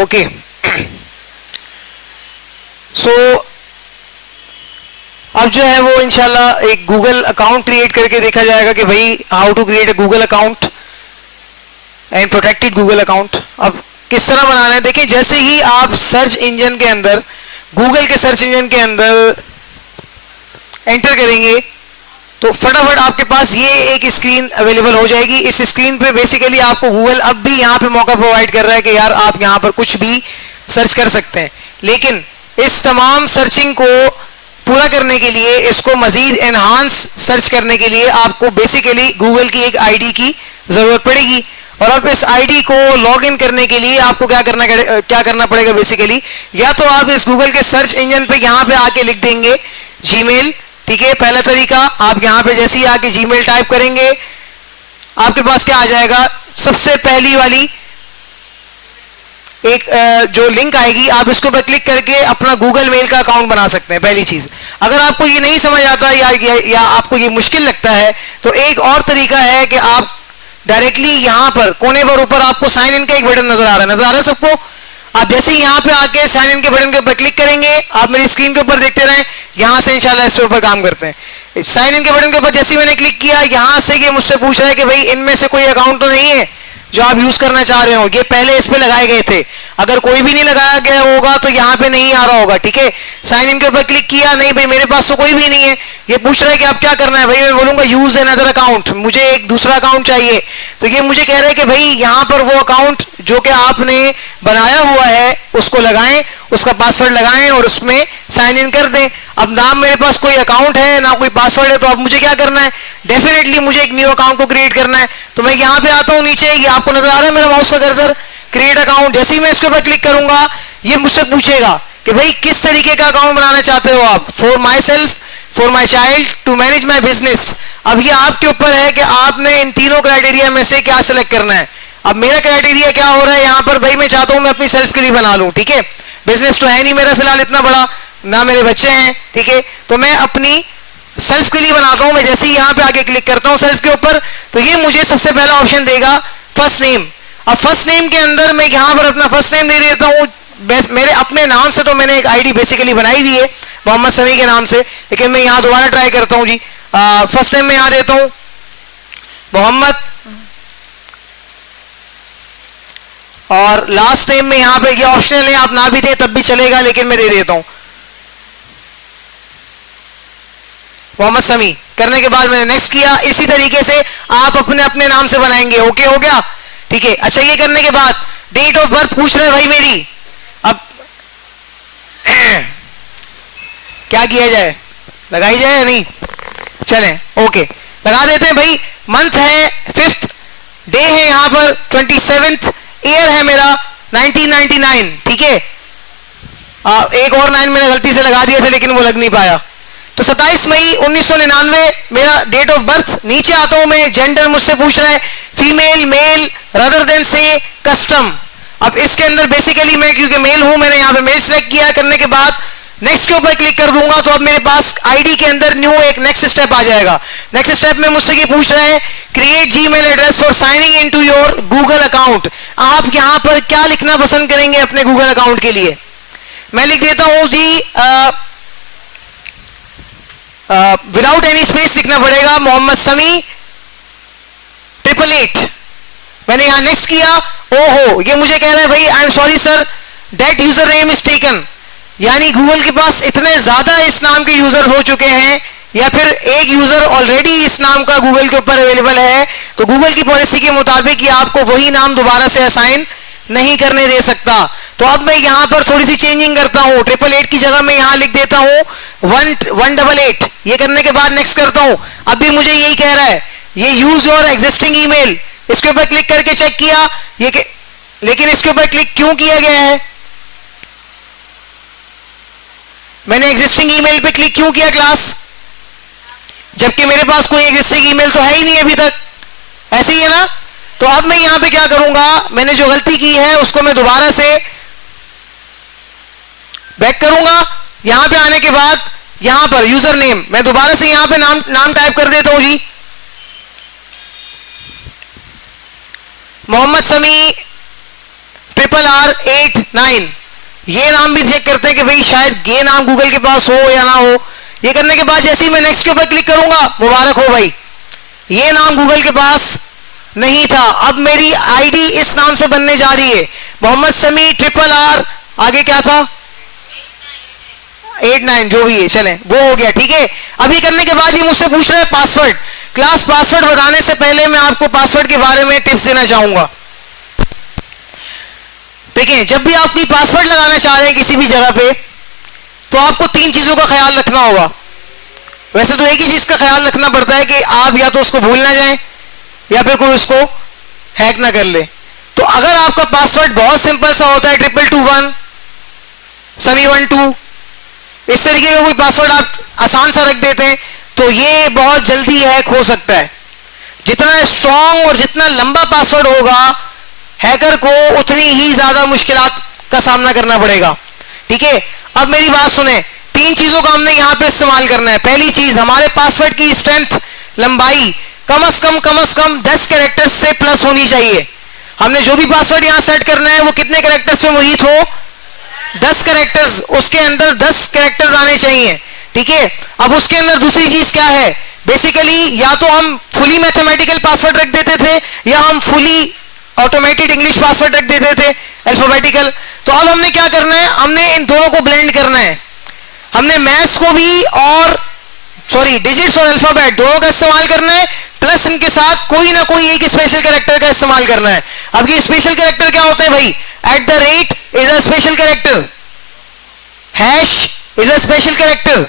Okay so अब जो है वो इंशाल्लाह एक गूगल अकाउंट क्रिएट करके देखा जाएगा कि भाई how to create a Google account and protected Google account. अब किस तरह बनाना है, देखिए जैसे ही आप सर्च इंजन के अंदर, गूगल के सर्च इंजन के अंदर एंटर करेंगे तो फटाफट आपके पास ये एक स्क्रीन अवेलेबल हो जाएगी। इस स्क्रीन पे बेसिकली आपको गूगल अब भी यहाँ पे मौका प्रोवाइड कर रहा है कि यार आप यहाँ पर कुछ भी सर्च कर सकते हैं, लेकिन इस तमाम सर्चिंग को पूरा करने के लिए, इसको मजीद एनहांस सर्च करने के लिए आपको बेसिकली गूगल की एक आईडी की जरूरत पड़ेगी। और अब इस आईडी को लॉग इन करने के लिए आपको क्या करना पड़ेगा बेसिकली, या तो आप इस गूगल के सर्च इंजन पे यहाँ पे आके लिख देंगे जीमेल, ठीक है, पहला तरीका। आप यहाँ पे जैसे ही आके जीमेल टाइप करेंगे आपके पास क्या आ जाएगा, सबसे पहली वाली एक जो लिंक आएगी, आप इसको पर क्लिक करके अपना गूगल मेल का अकाउंट बना सकते हैं। पहली चीज, अगर आपको ये नहीं समझ आता या आपको ये मुश्किल लगता है तो एक और तरीका है कि आप डायरेक्टली यहां पर कोने पर ऊपर आपको साइन इन का एक बटन नजर आ रहा है सबको। आप जैसे ही यहां पे आके साइन इन के बटन के ऊपर क्लिक करेंगे, आप मेरी स्क्रीन के ऊपर देखते रहें, यहां से इंशाल्लाह इसके ऊपर काम करते हैं। साइन इन के बटन के ऊपर जैसे ही मैंने क्लिक किया, यहां से ये मुझसे पूछ रहा है कि भाई इनमें से कोई अकाउंट तो नहीं है जो आप यूज करना चाह रहे हो। ये पहले इस पे लगाए गए थे, अगर कोई भी नहीं लगाया गया होगा तो यहाँ पे नहीं आ रहा होगा, ठीक है। साइन इन के ऊपर क्लिक किया, नहीं भाई मेरे पास तो कोई भी नहीं है। ये पूछ रहा है कि आप क्या करना है, भाई मैं बोलूंगा यूज अनदर अकाउंट, मुझे एक दूसरा अकाउंट चाहिए। तो ये मुझे कह रहा है कि भाई यहाँ पर वो अकाउंट जो कि आपने बनाया हुआ है उसको लगाएं, उसका पासवर्ड लगाएं और उसमें साइन इन कर दें। अब नाम मेरे पास कोई अकाउंट है ना कोई पासवर्ड है, तो अब मुझे क्या करना है, डेफिनेटली मुझे एक न्यू अकाउंट को क्रिएट करना है। तो मैं यहाँ पे आता हूँ नीचे, ये आपको नजर आ रहा है मेरा माउस का कर्सर, क्रिएट अकाउंट। जैसे ही मैं इसके ऊपर क्लिक करूंगा ये मुझसे पूछेगा कि भाई किस तरीके का अकाउंट बनाना चाहते हो आप, for my self, for my child, to manage my business. अब ये आपके ऊपर है कि आपने इन तीनों क्राइटेरिया में से क्या सिलेक्ट करना है। अब मेरा क्राइटेरिया क्या हो रहा है यहाँ पर, भाई मैं चाहता हूं मैं अपनी सेल्फ के लिए बना लूं, ठीक है। बिजनेस तो है नहीं मेरा फिलहाल इतना बड़ा, ना मेरे बच्चे हैं, ठीक है, तो मैं अपनी सेल्फ के लिए बनाता हूं। मैं जैसे ही यहाँ पे आके क्लिक करता हूं सेल्फ के ऊपर, तो ये मुझे सबसे पहला ऑप्शन देगा फर्स्ट नेम। अब फर्स्ट नेम के अंदर मैं यहाँ पर अपना फर्स्ट नेम दे देता हूँ। मेरे अपने नाम से तो मैंने एक आईडी बेसिकली बनाई हुई है मोहम्मद समी के नाम से, लेकिन मैं यहाँ दोबारा ट्राई करता हूँ जी। फर्स्ट नेम में यहाँ देता हूँ मोहम्मद, और लास्ट नेम में यहाँ पे ये ऑप्शनल है, आप ना भी दे तब भी चलेगा, लेकिन मैं दे देता हूँ मोहम्मद समी। करने के बाद मैंने नेक्स्ट किया। इसी तरीके से आप अपने अपने नाम से बनाएंगे। ओके हो गया, ठीक है। अच्छा ये करने के बाद डेट ऑफ बर्थ पूछ रहे हैं भाई मेरी, अब क्या किया जाए, लगाई जाए या नहीं, चलें ओके लगा देते हैं भाई। मंथ है 5th, डे है यहाँ पर 27th, ईयर है मेरा 1999, ठीक है। एक और 9 मैंने गलती से लगा दिया था लेकिन वो लग नहीं पाया। तो 27 मई 1999 मेरा डेट ऑफ बर्थ। नीचे आता हूं मैं, जेंडर मुझसे पूछ रहा है फीमेल, मेल, रदर देन से कस्टम। अब इसके अंदर बेसिकली मैं क्योंकि मेल हूं, मैंने यहाँ पे मेल सेलेक्ट किया। करने के बाद नेक्स्ट के ऊपर क्लिक कर दूंगा तो अब मेरे पास आईडी के अंदर न्यू एक नेक्स्ट स्टेप आ जाएगा। नेक्स्ट स्टेप में मुझसे ये पूछ रहा है create Gmail address for signing into your Google account. आप यहां पर क्या लिखना पसंद करेंगे अपने गूगल अकाउंट के लिए। मैं लिख देता हूं जी विदाउट एनी स्पेस लिखना पड़ेगा, मोहम्मद समी 888। मैंने यहां नेक्स्ट किया। ओहो, ये मुझे कह रहा है भाई I am sorry sir that user name is taken, यानी गूगल के पास इतने ज्यादा इस नाम के यूजर हो चुके हैं, या फिर एक यूजर ऑलरेडी इस नाम का गूगल के ऊपर अवेलेबल है, तो गूगल की पॉलिसी के मुताबिक ये आपको वही नाम दोबारा से असाइन नहीं करने दे सकता। तो अब मैं यहां पर थोड़ी सी चेंजिंग करता हूं, 888 की जगह मैं यहां लिख देता हूं 188। ये करने के बाद नेक्स्ट करता हूं। अभी मुझे यही कह रहा है ये यूज योर एग्जिस्टिंग ईमेल, इसके ऊपर क्लिक करके चेक किया ये, लेकिन इसके ऊपर क्लिक क्यों किया गया है, मैंने एग्जिस्टिंग ईमेल पे क्लिक क्यों किया क्लास, जबकि मेरे पास कोई एग्जिस्टिंग ईमेल तो है ही नहीं अभी तक, ऐसे ही है ना। तो अब मैं यहां पे क्या करूंगा, मैंने जो गलती की है उसको मैं दोबारा से बैक करूंगा। यहां पे आने के बाद यहां पर यूजर नेम मैं दोबारा से यहां पे नाम टाइप कर देता हूं जी, मोहम्मद समी RRR89, ये नाम भी चेक करते हैं कि भाई शायद ये नाम गूगल के पास हो या ना हो। ये करने के बाद जैसे ही मैं नेक्स्ट के ऊपर क्लिक करूंगा, मुबारक हो भाई, ये नाम गूगल के पास नहीं था। अब मेरी आईडी इस नाम से बनने जा रही है, मोहम्मद समी RRR, आगे क्या था 89, जो भी है चले वो हो गया, ठीक है। अभी करने के बाद ये मुझसे पूछ रहा है पासवर्ड। क्लास पासवर्ड बताने से पहले मैं आपको पासवर्ड के बारे में टिप्स देना चाहूंगा। देखिए, जब भी आप कोई पासवर्ड लगाना चाह रहे हैं किसी भी जगह पे, तो आपको 3 चीजों का ख्याल रखना होगा। वैसे तो एक ही चीज का ख्याल रखना पड़ता है कि आप या तो उसको भूल ना जाएं या फिर कोई उसको हैक ना कर ले। तो अगर आपका पासवर्ड बहुत सिंपल सा होता है, 2221 समी 12, इस तरीके का कोई पासवर्ड आप आसान सा रख देते हैं, तो ये बहुत जल्दी हैक हो सकता है। जितना स्ट्रॉन्ग और जितना लंबा पासवर्ड होगा, हैकर को उतनी ही ज्यादा मुश्किलात का सामना करना पड़ेगा, ठीक है। अब मेरी बात सुने, 3 चीजों का हमने यहां पे इस्तेमाल करना है। पहली चीज, हमारे पासवर्ड की स्ट्रेंथ, लंबाई कम से कम 10 कैरेक्टर्स से प्लस होनी चाहिए। हमने जो भी पासवर्ड यहां सेट करना है वो कितने कैरेक्टर्स में मुहित हो, 10 कैरेक्टर्स, उसके अंदर 10 कैरेक्टर्स आने चाहिए, ठीक है। अब उसके अंदर दूसरी चीज क्या है, बेसिकली या तो हम फुली मैथमेटिकल पासवर्ड रख देते थे या हम फुली ऑटोमेटेड इंग्लिश पासवर्ड रख देते थे, अल्फाबेटिकल। तो अब हमने क्या करना है, हमने इन दोनों को ब्लेंड करना है। हमने मैथ्स को भी और डिजिट्स और अल्फाबेट दोनों का इस्तेमाल करना है, प्लस इनके साथ कोई ना कोई एक स्पेशल कैरेक्टर का इस्तेमाल करना है। अब ये स्पेशल कैरेक्टर क्या होते हैं भाई, @ is a special character, hash is a special character,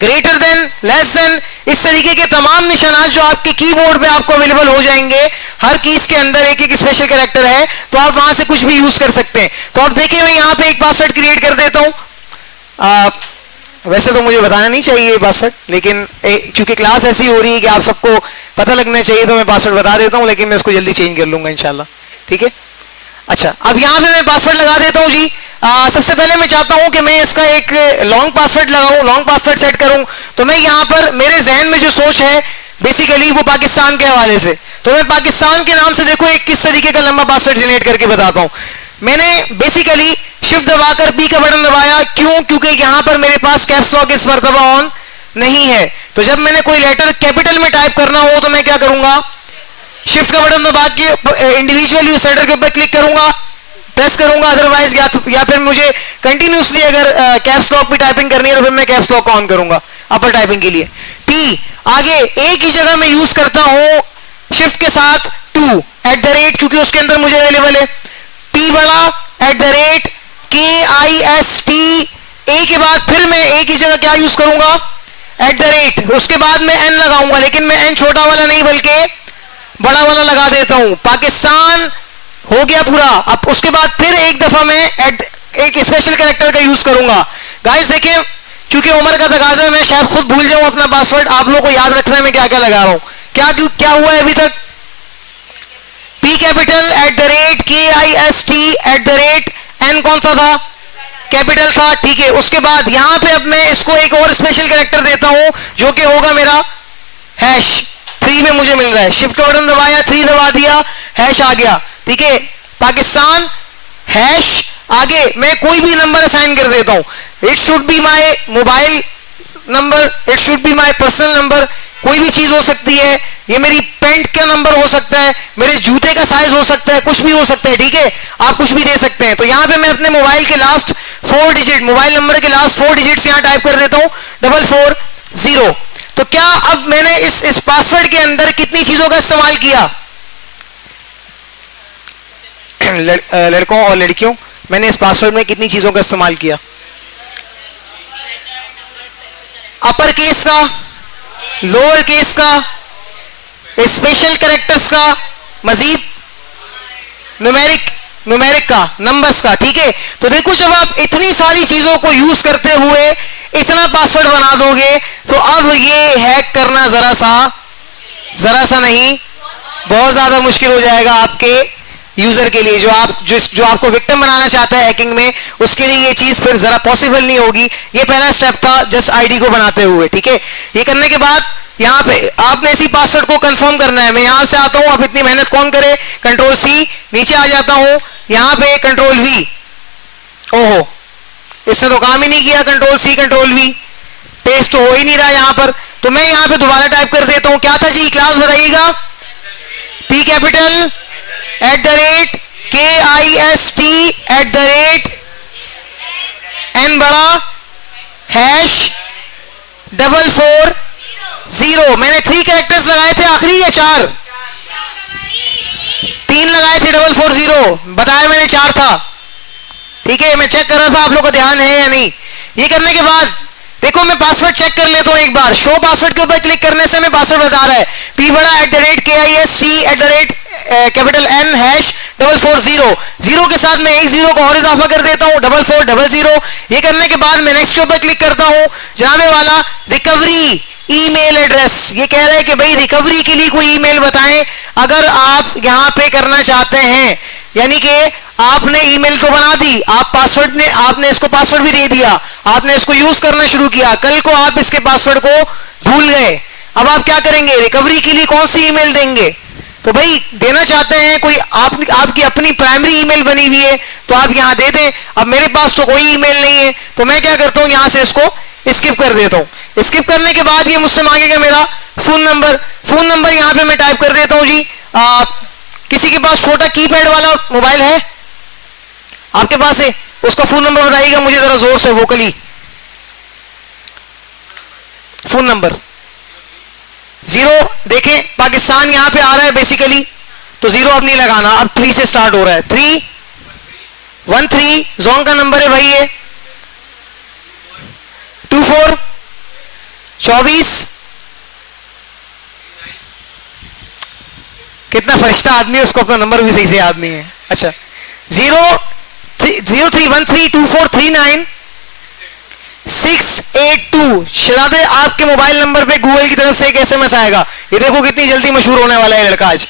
greater than, less than, इस तरीके के तमाम निशानात जो आपके कीबोर्ड पे आपको अवेलेबल हो जाएंगे, हर कीज के अंदर एक एक स्पेशल कैरेक्टर है, तो आप वहां से कुछ भी यूज कर सकते हैं। तो आप देखिए, मैं यहां पे एक पासवर्ड क्रिएट कर देता हूं। वैसे तो मुझे बताना नहीं चाहिए पासवर्ड, लेकिन क्योंकि क्लास ऐसी हो रही है कि आप सबको पता लगना चाहिए, तो मैं पासवर्ड बता देता हूं, लेकिन मैं उसको जल्दी चेंज कर लूंगा इंशाल्लाह, ठीक है। अच्छा, अब यहां पे मैं पासवर्ड लगा देता हूं जी। सबसे पहले मैं चाहता हूं कि मैं इसका एक लॉन्ग पासवर्ड लगाऊं, लॉन्ग पासवर्ड सेट करूं। तो मैं यहां पर मेरे जहन में जो सोच है बेसिकली वो पाकिस्तान के हवाले से, तो मैं पाकिस्तान के नाम से देखो एक किस तरीके का लंबा पासवर्ड जनरेट करके बताता हूं। मैंने बेसिकली शिफ्ट दबाकर पी का बटन दबाया, क्यों, क्योंकि यहां पर मेरे पास कैप्स लॉक इस मर्तबा ऑन नहीं है। तो जब मैंने कोई लेटर कैपिटल में टाइप करना हो तो मैं क्या करूंगा, शिफ्ट का बटन दबा के इंडिविजुअली उस लेटर के ऊपर क्लिक करूंगा, प्रेस करूंगा। अदरवाइज या फिर मुझे कंटिन्यूसली अगर कैप्स लॉक पे टाइपिंग करनी है तो फिर मैं कैप्स लॉक ऑन करूंगा अपर टाइपिंग के लिए। पी आगे एक ही जगह मैं यूज करता हूं शिफ्ट के साथ 2 @ क्योंकि उसके अंदर मुझे अवेलेबल है। पी बड़ा KIST, ए के बाद फिर मैं एक ही जगह क्या यूज करूंगा, @ उसके बाद मैं N लगाऊंगा, लेकिन मैं N छोटा वाला नहीं बल्कि बड़ा वाला लगा देता हूं। पाकिस्तान हो गया पूरा। अब उसके बाद फिर एक दफा मैं एक स्पेशल कैरेक्टर का यूज करूंगा। गाइस देखिए, क्योंकि उम्र का तकाजा है, मैं शायद खुद भूल जाऊं अपना पासवर्ड, आप लोगों को याद रखना है मैं क्या क्या लगा रहा हूं। क्या हुआ है अभी तक, P कैपिटल KIST N कौन सा था, कैपिटल था, ठीक है। उसके बाद यहां पे अब मैं इसको एक और स्पेशल कैरेक्टर देता हूं जो कि होगा मेरा हैश। 3 में मुझे मिल रहा है, शिफ्ट का बटन दबाया, 3 दबा दिया, हैश आ गया, ठीक है। पाकिस्तान हैश, आगे मैं कोई भी नंबर असाइन कर देता हूं। It should be my mobile number, it should be my personal number, कोई भी चीज हो सकती है। ये मेरी पेंट का नंबर हो सकता है, मेरे जूते का साइज हो सकता है, कुछ भी हो सकता है, ठीक है। आप कुछ भी दे सकते हैं। तो यहां पे मैं अपने मोबाइल के लास्ट 4 डिजिट, मोबाइल नंबर के लास्ट 4 डिजिट्स यहां टाइप कर देता हूं, 440। तो क्या अब मैंने इस पासवर्ड के अंदर कितनी चीजों का इस्तेमाल किया, लड़कों और लड़कियों, मैंने इस पासवर्ड में कितनी चीजों का इस्तेमाल किया, अपर केस का, लोअर केस का, स्पेशल कैरेक्टर्स का, मजीद न्यूमेरिक का, नंबर्स का, ठीक है। तो देखो, जब आप इतनी सारी चीजों को यूज करते हुए इतना पासवर्ड बना दोगे तो अब ये हैक करना जरा सा नहीं, बहुत ज्यादा मुश्किल हो जाएगा आपके यूजर के लिए, जो आपको विक्टिम बनाना चाहता है हैकिंग में, उसके लिए ये चीज फिर जरा पॉसिबल नहीं होगी। ये पहला स्टेप था जस्ट आईडी को बनाते हुए, ठीक है। ये करने के बाद यहाँ पे आपने इसी पासवर्ड को कंफर्म करना है। मैं यहां से आता हूं, आप इतनी मेहनत कौन करे, Ctrl+C, नीचे आ जाता हूं, यहां पे कंट्रोल वी, ओहो इसने तो काम ही नहीं किया, control C control V, paste तो हो ही नहीं रहा यहां पर। तो मैं यहां पे दोबारा टाइप कर देता हूं, क्या था जी क्लास बताइएगा, पी कैपिटल @KIST @n बड़ा #440। मैंने 3 कैरेक्टर्स लगाए थे आखिरी या 4? 3 लगाए थे, 440 बताया मैंने 4 था, ठीक है। मैं चेक कर रहा था आप लोग को ध्यान है या नहीं। ये करने के बाद देखो मैं पासवर्ड चेक कर लेता हूं एक बार। शो पासवर्ड के ऊपर क्लिक करने से मैं पासवर्ड बता रहा है, P बड़ा @KIST @N #440। जीरो के साथ मैं एक जीरो को और इजाफा कर देता हूं 4400। ये करने के बाद मैं नेक्स्ट के ऊपर क्लिक करता हूं, जनाबे वाला रिकवरी ईमेल एड्रेस। ये कह रहा है कि भाई रिकवरी के लिए कोई ईमेल बताएं अगर आप यहां पे करना चाहते हैं। यानी कि आपने ईमेल तो बना दी, आप पासवर्ड ने आपने इसको पासवर्ड भी दे दिया, आपने इसको यूज करना शुरू किया, कल को आप इसके पासवर्ड को भूल गए, अब आप क्या करेंगे, रिकवरी के लिए कौन सी ईमेल देंगे? तो भाई देना चाहते हैं कोई आपकी अपनी प्राइमरी ईमेल बनी हुई है तो आप यहां दे दें। अब मेरे पास तो कोई ईमेल नहीं है तो मैं क्या करता हूं, यहां से इसको स्किप कर देता हूं। स्किप करने के बाद ये मुझसे मांगेगा मेरा फोन नंबर। फोन नंबर यहां पे मैं टाइप कर देता हूं जी। किसी के पास छोटा कीपैड वाला मोबाइल है? आपके पास है? उसका फोन नंबर बताइएगा मुझे जरा जोर से, वोकली। फोन नंबर 0, देखें पाकिस्तान यहां पे आ रहा है बेसिकली, तो 0 अब नहीं लगाना, अब 3 से स्टार्ट हो रहा है। 313 जोन का नंबर है भाई, ये 2424। कितना फरिश्ता आदमी है, उसको अपना नंबर भी सही से याद नहीं है। अच्छा 03132439 शहजादे, आपके मोबाइल नंबर पे गूगल की तरफ से एक SMS आएगा। ये देखो कितनी जल्दी मशहूर होने वाला है लड़का आज।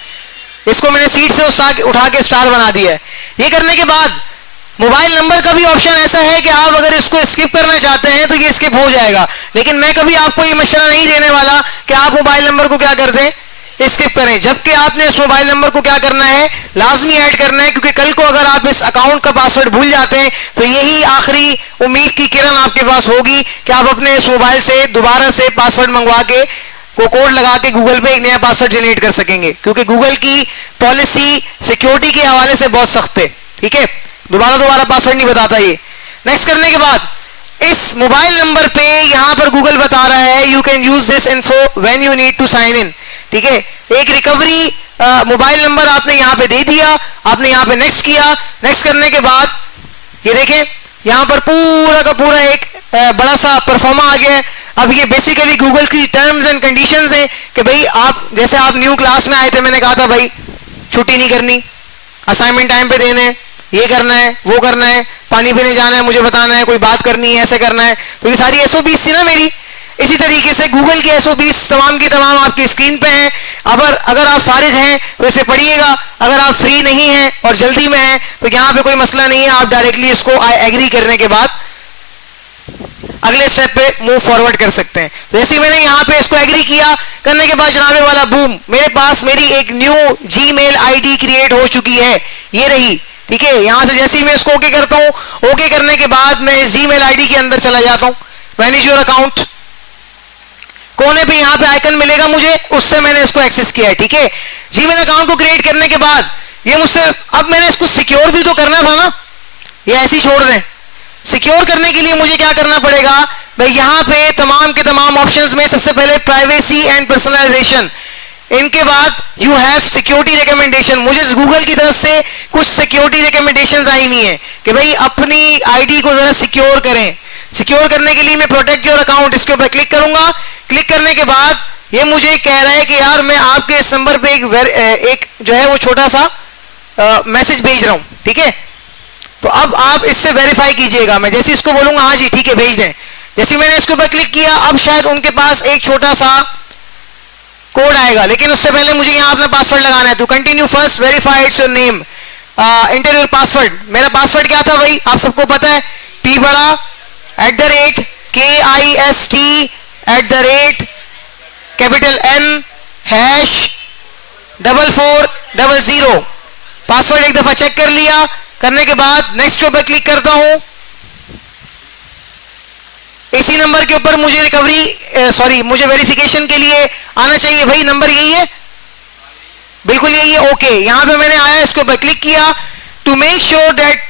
इसको मैंने सीट से उठा के स्टार बना दिया है। ये करने के बाद मोबाइल नंबर का भी ऑप्शन ऐसा है कि आप अगर इसको स्किप करना चाहते हैं तो ये स्किप हो जाएगा, लेकिन मैं कभी आपको ये मशवरा नहीं देने वाला कि आप मोबाइल नंबर को क्या कर दें, स्किप करें। जबकि आपने इस मोबाइल नंबर को क्या करना है, लाजमी ऐड करना है, क्योंकि कल को अगर आप इस अकाउंट का पासवर्ड भूल जाते हैं तो यही आखिरी उम्मीद की किरण आपके पास होगी कि आप अपने इस मोबाइल से दोबारा से पासवर्ड मंगवा के वो कोड लगा के गूगल पे एक नया पासवर्ड जनरेट कर सकेंगे, क्योंकि गूगल की पॉलिसी सिक्योरिटी के हवाले से बहुत सख्त है। ठीक है, दोबारा पासवर्ड नहीं बताता ये। नेक्स्ट करने के बाद इस मोबाइल नंबर पे यहां पर गूगल बता रहा है you can use this info when you need to sign in. ठीक है, एक रिकवरी मोबाइल नंबर आपने यहां पे दे दिया, आपने यहां पे नेक्स्ट किया। नेक्स्ट करने के बाद ये देखें यहां पर पूरा का पूरा एक बड़ा सा परफॉर्मा आ गया है। अब ये बेसिकली गूगल की टर्म्स एंड कंडीशंस हैं कि भाई आप जैसे आप न्यू क्लास में आए थे, मैंने कहा था भाई छुट्टी नहीं करनी, असाइनमेंट टाइम पे देने, ये करना है वो करना है, पानी पीने जाना है मुझे बताना है, कोई बात करनी है ऐसे करना है, तो ये सारी SOPs थी ना मेरी। इसी तरीके से गूगल की SOPs तमाम की तमाम आपकी स्क्रीन पे हैं। अगर आप फारिग हैं तो इसे पढ़िएगा, अगर आप फ्री नहीं हैं और जल्दी में हैं तो यहाँ पे कोई मसला नहीं है, आप डायरेक्टली इसको आई एग्री करने के बाद अगले स्टेप पे मूव फॉरवर्ड कर सकते हैं। तो जैसे मैंने यहाँ पे इसको एग्री किया, करने के बाद जनाबे वाला बूम, मेरे पास मेरी एक न्यू जीमेल ID क्रिएट हो चुकी है, ये रही। ठीक है, यहां से जैसे ही मैं इसको ओके करता हूं, ओके करने के बाद मैं इस जीमेल ID के अंदर चला जाता हूं, मैनेज योर अकाउंट, कोने पे यहां पे आइकन मिलेगा मुझे, उससे मैंने इसको एक्सेस किया है। ठीक है, जीमेल अकाउंट को क्रिएट करने के बाद ये मुझसे, अब मैंने इसको सिक्योर भी तो करना था ना, ये ऐसे ही छोड़ दें। सिक्योर करने के लिए मुझे क्या करना पड़ेगा भाई, यहां पे तमाम के तमाम ऑप्शंस में सबसे पहले प्राइवेसी एंड पर्सनलाइजेशन, इनके बाद यू हैव सिक्योरिटी रिकमेंडेशन। मुझे गूगल की तरफ से कुछ सिक्योरिटी रिकमेंडेशंस आई नहीं है कि भाई अपनी आईडी को जरा सिक्योर करें। सिक्योर करने के लिए मैं प्रोटेक्ट योर अकाउंट, इसके ऊपर क्लिक करूंगा। क्लिक करने के बाद ये मुझे कह रहा है कि यार मैं आपके इस नंबर पे एक जो है वो छोटा सा मैसेज भेज रहा हूं। ठीक है, तो अब आप इससे वेरीफाई कीजिएगा। मैं जैसे इसको बोलूंगा हाँ जी ठीक है भेज दें, जैसे मैंने इसके ऊपर क्लिक किया अब शायद उनके पास एक छोटा सा कोड आएगा, लेकिन उससे पहले मुझे यहाँ अपना पासवर्ड लगाना है। तो continue first, verify it's your name, enter your password. मेरा पासवर्ड क्या था भाई, आप सबको पता है, P बड़ा @KIST @N #4400। पासवर्ड एक दफा चेक कर लिया, करने के बाद नेक्स्ट के ऊपर क्लिक करता हूं। इसी नंबर के ऊपर मुझे मुझे वेरिफिकेशन के लिए आना चाहिए भाई, नंबर यही है, बिल्कुल यही है। ओके, यहां पे मैंने आया, इसके ऊपर क्लिक किया। To make sure that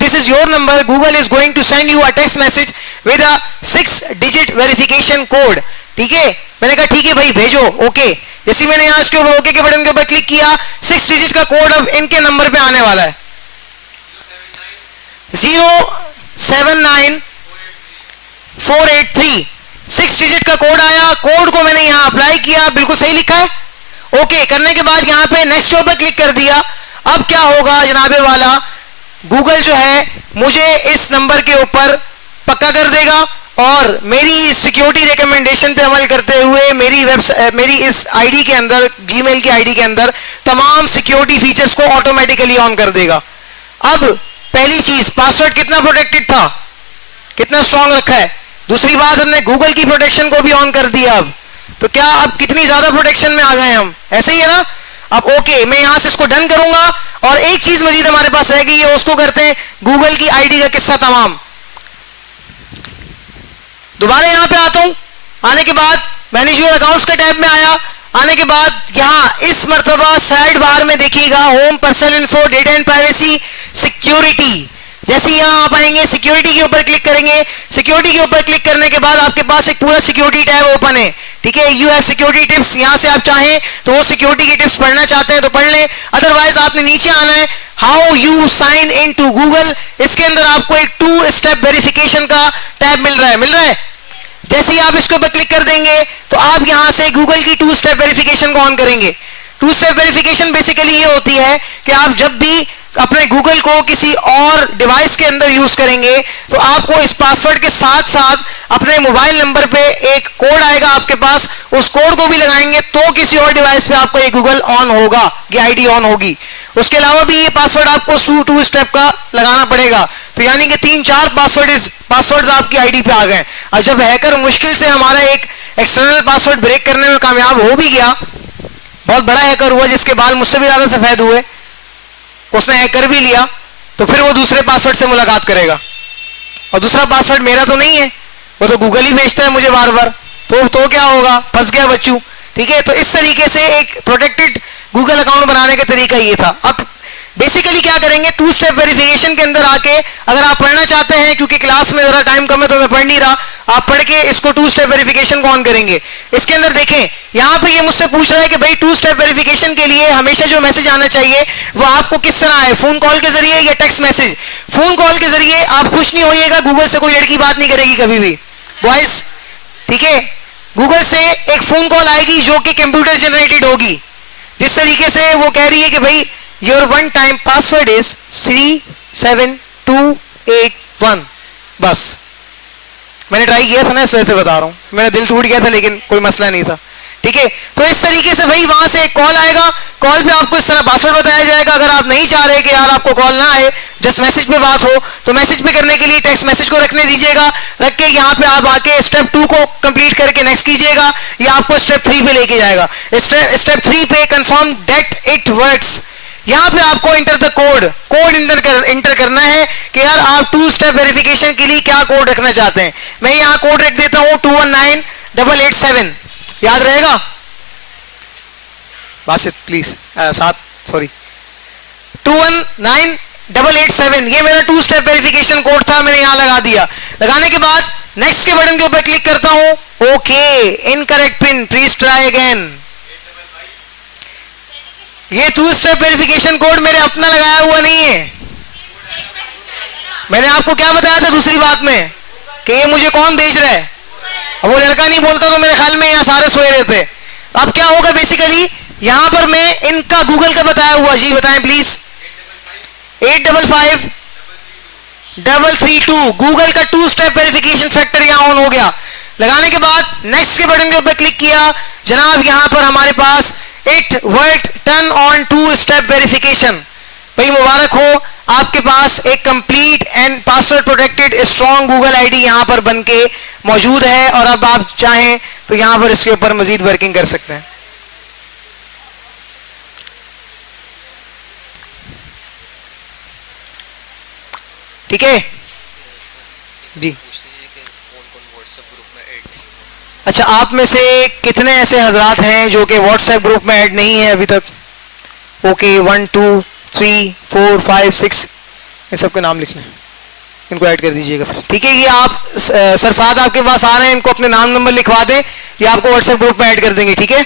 this is your number, Google is going to send you a text message with a 6-digit verification code। ठीक है, मैंने कहा ठीक है भाई भेजो। ओके, जैसे मैंने यहां इसके ऊपर ओके के बटन के ऊपर क्लिक किया, 6 डिजिट का कोड अब इनके नंबर पे आने वाला है, 079483। 6 डिजिट का कोड आया, कोड को मैंने यहां अप्लाई किया, बिल्कुल सही लिखा है। ओके करने के बाद यहां पे नेक्स्ट पर क्लिक कर दिया। अब क्या होगा जनाबे वाला, गूगल जो है मुझे इस नंबर के ऊपर पक्का कर देगा और मेरी सिक्योरिटी रिकमेंडेशन पे अमल करते हुए मेरी इस आईडी के अंदर, जीमेल की आईडी के अंदर तमाम सिक्योरिटी फीचर्स को ऑटोमेटिकली ऑन कर देगा। अब पहली चीज, पासवर्ड कितना प्रोटेक्टेड था, कितना स्ट्रांग रखा है। दूसरी बात, हमने गूगल की प्रोटेक्शन को भी ऑन कर दिया। अब तो क्या अब कितनी ज्यादा प्रोटेक्शन में आ गए हम, ऐसे ही है ना। अब ओके, मैं यहां से इसको डन करूंगा और एक चीज मजीद हमारे पास रह गई है, उसको करते हैं गूगल की आईडी का किस्सा तमाम। दोबारा यहां पे आता हूं, आने के बाद मैनेज योर अकाउंट्स के टैब में आया। आने के बाद यहां इस मर्तबा साइड बार में देखिएगा home, personal info, data and privacy, security. जैसे यहां आप आएंगे, सिक्योरिटी के ऊपर क्लिक करेंगे। सिक्योरिटी के ऊपर क्लिक करने के बाद आपके पास एक पूरा सिक्योरिटी टैब ओपन है। ठीक है, यू हैव सिक्योरिटी टिप्स। यहां से आप चाहें तो वो सिक्योरिटी की टिप्स पढ़ना चाहते हैं तो पढ़ लें, अदरवाइज आपने नीचे आना है, how you sign in to Google. इसके अंदर आपको एक 2 स्टेप वेरिफिकेशन का टैब मिल रहा है। जैसे ही आप इसके ऊपर क्लिक कर देंगे तो आप यहां से गूगल की 2 स्टेप वेरिफिकेशन को ऑन करेंगे। 2 स्टेप वेरिफिकेशन बेसिकली ये होती है कि आप जब भी अपने गूगल को किसी और डिवाइस के अंदर यूज करेंगे तो आपको इस पासवर्ड के साथ साथ अपने मोबाइल नंबर पे एक कोड आएगा आपके पास, उस कोड को भी लगाएंगे तो किसी और डिवाइस पे आपको ये गूगल ऑन होगा, ये आईडी ऑन होगी। उसके अलावा भी ये पासवर्ड आपको 2 स्टेप का लगाना पड़ेगा, तो यानी कि 3-4 पासवर्ड्स आपकी आईडी पे आ गए। और जब हैकर मुश्किल से हमारा एक एक्सटर्नल पासवर्ड ब्रेक करने में कामयाब हो भी गया, बहुत बड़ा हैकर हुआ जिसके बाल मुझसे भी ज्यादा सफेद हुए, उसने हैक कर भी लिया, तो फिर वो दूसरे पासवर्ड से मुलाकात करेगा और दूसरा पासवर्ड मेरा तो नहीं है, वो तो गूगल ही भेजता है मुझे बार बार, तो क्या होगा, फंस गया बच्चू। ठीक है, तो इस तरीके से एक प्रोटेक्टेड गूगल अकाउंट बनाने का तरीका ये था। अब बेसिकली क्या करेंगे, 2 स्टेप वेरिफिकेशन के अंदर आके अगर आप पढ़ना चाहते हैं, क्योंकि क्लास में जरा टाइम कम है तो मैं पढ़ नहीं रहा, आप पढ़ के इसको 2 स्टेप वेरिफिकेशन को ऑन करेंगे। इसके अंदर देखें यहां पे ये मुझसे पूछ रहा है कि भाई 2 स्टेप वेरिफिकेशन के लिए हमेशा जो मैसेज आना चाहिए वो आपको किस तरह आए, फोन कॉल के जरिए या टेक्स्ट मैसेज। फोन कॉल के जरिए आप खुश नहीं होइएगा, गूगल से कोई लड़की बात नहीं करेगी कभी भी, बॉयज। ठीक है, गूगल से एक फोन कॉल आएगी जो कि कंप्यूटर जनरेटेड होगी, जिस तरीके से वो कह रही है कि भाई your one time password is 37281। बस मैंने ट्राई किया था ना, इस वजह से बता रहा हूं, मेरा दिल टूट गया था लेकिन कोई मसला नहीं था। ठीक है, तो इस तरीके से भाई वहां से एक कॉल आएगा, कॉल पे आपको इस तरह पासवर्ड बताया जाएगा। अगर आप नहीं चाह रहे कि यार आपको कॉल ना आए, जस्ट मैसेज पे बात हो, तो मैसेज पे करने के लिए टेक्स्ट मैसेज को रखने दीजिएगा, रख के यहाँ पे आप आके स्टेप 2 को कंप्लीट करके नेक्स्ट कीजिएगा, या आपको स्टेप 3 पे लेके जाएगा। स्टेप 3 पे कंफर्म दैट इट वर्क्स, यहां पे आपको इंटर द कोड इंटर करना है कि यार आप 2 स्टेप वेरिफिकेशन के लिए क्या कोड रखना चाहते हैं। मैं यहां कोड रख देता हूं 219887, याद रहेगा बासित प्लीज, 219887, ये मेरा 2 स्टेप वेरिफिकेशन कोड था, मैंने यहां लगा दिया। लगाने के बाद नेक्स्ट के बटन के ऊपर क्लिक करता हूं, okay incorrect pin please try again. ये 2 स्टेप वेरिफिकेशन कोड मेरे अपना लगाया हुआ नहीं है, मैंने आपको क्या बताया था दूसरी बात में कि ये मुझे कौन भेज रहा है। अब वो लड़का नहीं बोलता तो मेरे ख्याल में यहाँ सारे सोए रहते। अब क्या होगा, बेसिकली यहां पर मैं इनका गूगल का बताया हुआ, जी बताएं प्लीज, 855332 गूगल का 2 स्टेप वेरिफिकेशन फैक्टर यहां ऑन हो गया। लगाने के बाद नेक्स्ट के बटन के ऊपर क्लिक किया, जनाब यहां पर हमारे पास it work turn on 2 step verification. भाई मुबारक हो, आपके पास एक complete and password protected strong Google ID यहां पर बनके मौजूद है, और अब आप चाहें तो यहां पर इसके ऊपर मजीद वर्किंग कर सकते हैं। ठीक है जी। अच्छा, आप में से कितने ऐसे हजरात हैं जो कि व्हाट्सएप ग्रुप में ऐड नहीं है अभी तक? ओके, 1 2 3 4 5 6, ये सबके नाम लिखना है, इनको ऐड कर दीजिएगा फिर। ठीक है, ये आप सर साथ आपके पास आ रहे हैं, इनको अपने नाम नंबर लिखवा दें, ये आपको व्हाट्सएप ग्रुप में ऐड कर देंगे। ठीक है,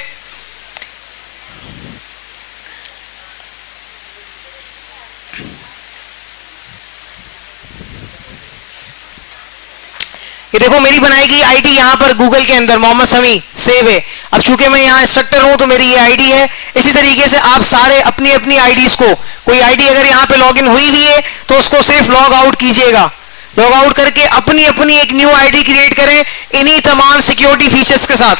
ये देखो मेरी बनाई गई आईडी यहाँ पर गूगल के अंदर मोहम्मद समी सेव है। अब चूंकि मैं यहाँ इंस्ट्रक्टर हूँ तो मेरी ये आईडी है। इसी तरीके से आप सारे अपनी अपनी आईडीज को, कोई आईडी अगर यहाँ पे लॉगिन हुई भी है तो उसको सिर्फ लॉग आउट कीजिएगा। लॉग आउट करके अपनी अपनी एक न्यू आईडी क्रिएट करें इन्हीं तमाम सिक्योरिटी फीचर्स के साथ।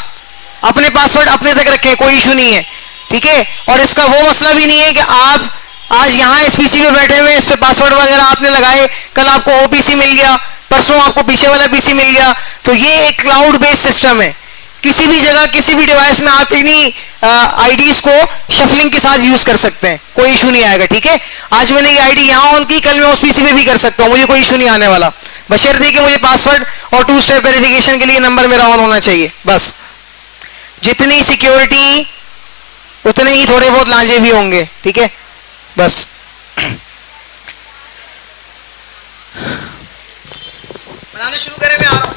अपने पासवर्ड अपने तक रखें, कोई इशू नहीं है। ठीक है, और इसका वो मसला भी नहीं है कि आप आज यहाँ इस पीसी पे बैठे हुए, इस पे पासवर्ड वगैरह आपने लगाए, कल आपको ओपीसी मिल गया, परसों आपको पीछे वाला पीसी मिल गया। तो ये एक क्लाउड बेस्ड सिस्टम है, किसी भी जगह किसी भी डिवाइस में आप इन्हीं आईडीज को शफलिंग के साथ यूज कर सकते हैं, कोई इशू नहीं आएगा। ठीक है, आज मैंने ये आईडी यहाँ ऑन की, कल मैं उस पीसी पे भी कर सकता हूँ, मुझे कोई इशू नहीं आने वाला, बशर्ते कि मुझे पासवर्ड और 2 स्टेप वेरिफिकेशन के लिए नंबर मेरा ऑन होना चाहिए। बस जितनी सिक्योरिटी उतने ही थोड़े बहुत लांजे भी होंगे। ठीक है, बस बनाने शुरू करें, मैं आ रहा हूं।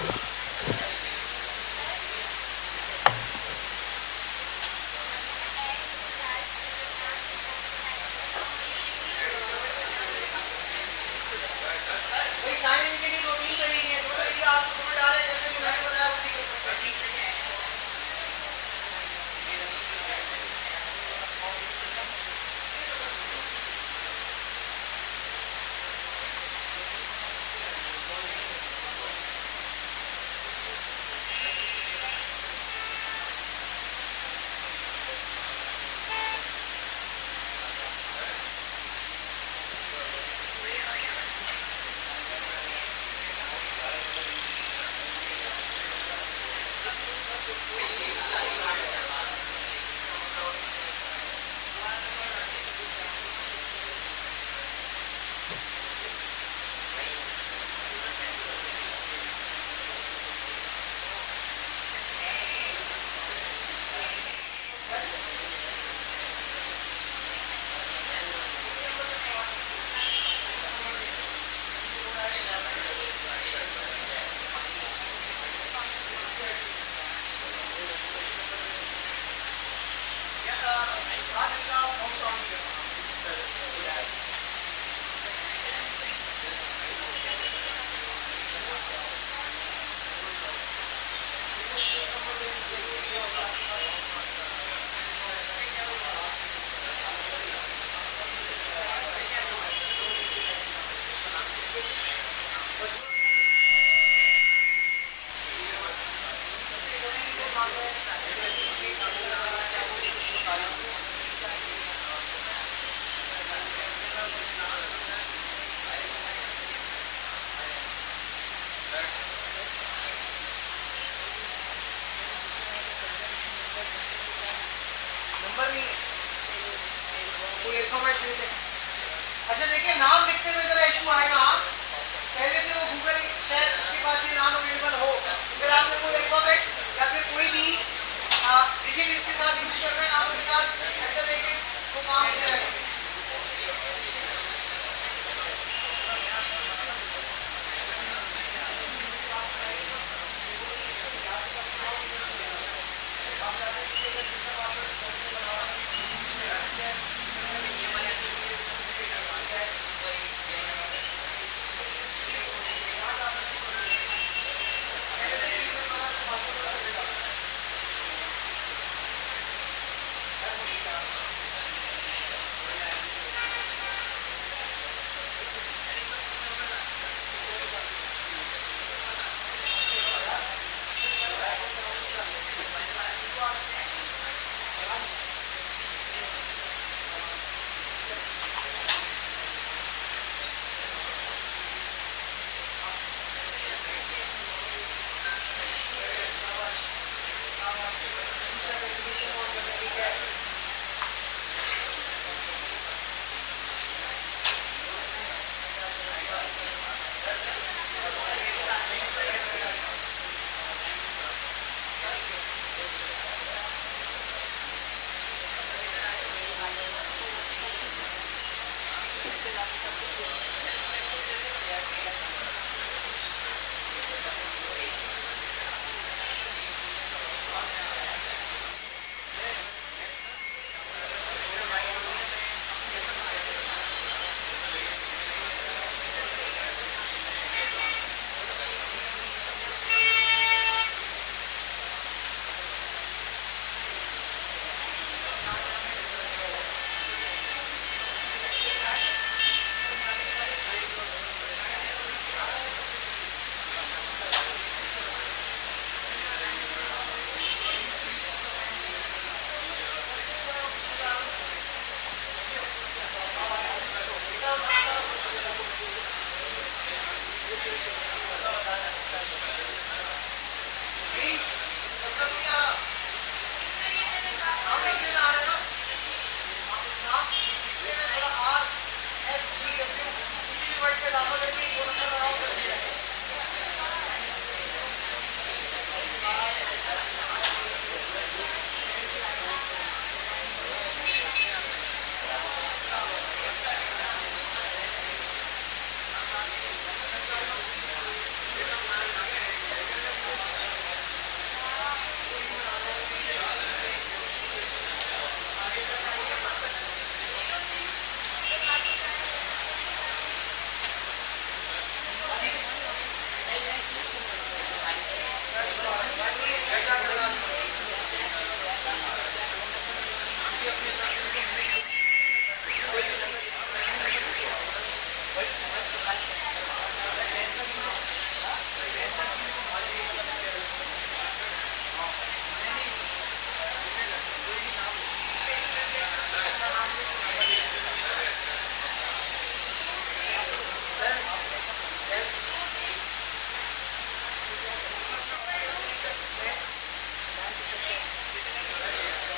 अच्छा देखिए, नाम लिखते हुए जरा इशू आएगा। पहले से वो गूगल शायद उसके पास ये नाम अवेलेबल हो, फिर आपने कोई अल्फाबेट या फिर कोई भी डिजिट इसके साथ यूज कर रहे हैं नाम के साथ एंटर लेके वो काम हो जाएगा।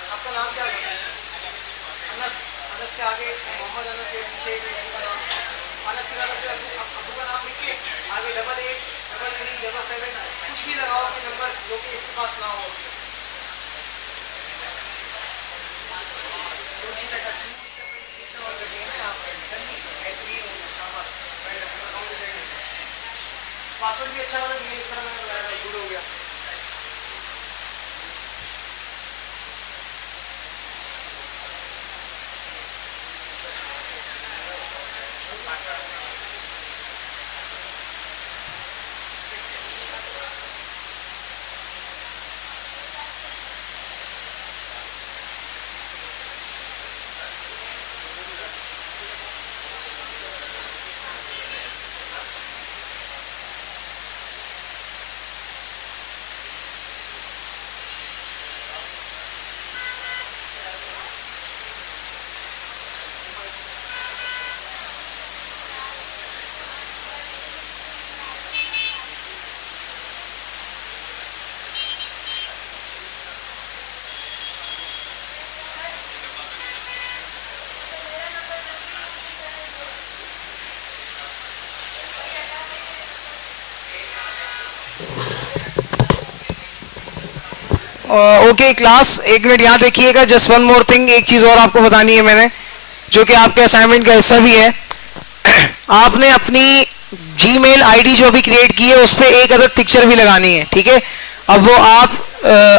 आपका नाम क्या है? अनस। अनस के आगे मोहम्मद, अनस के पीछे का नाम अनस के नाम पे अब्बू का नाम लिख के आगे 883377 कुछ भी लगाओ अपने नंबर जो कि इसके पास ना हो। पासवर्ड भी अच्छा वाला दिया, इस तरह मैंने लगाया था, गुड हो गया। ओके क्लास, एक मिनट यहाँ देखिएगा, जस्ट वन मोर थिंग, एक चीज़ और आपको बतानी है मैंने, जो कि आपके असाइनमेंट का हिस्सा भी है। आपने अपनी जीमेल आईडी जो अभी क्रिएट की है उस पर एक अदद पिक्चर भी लगानी है, ठीक है। अब वो आप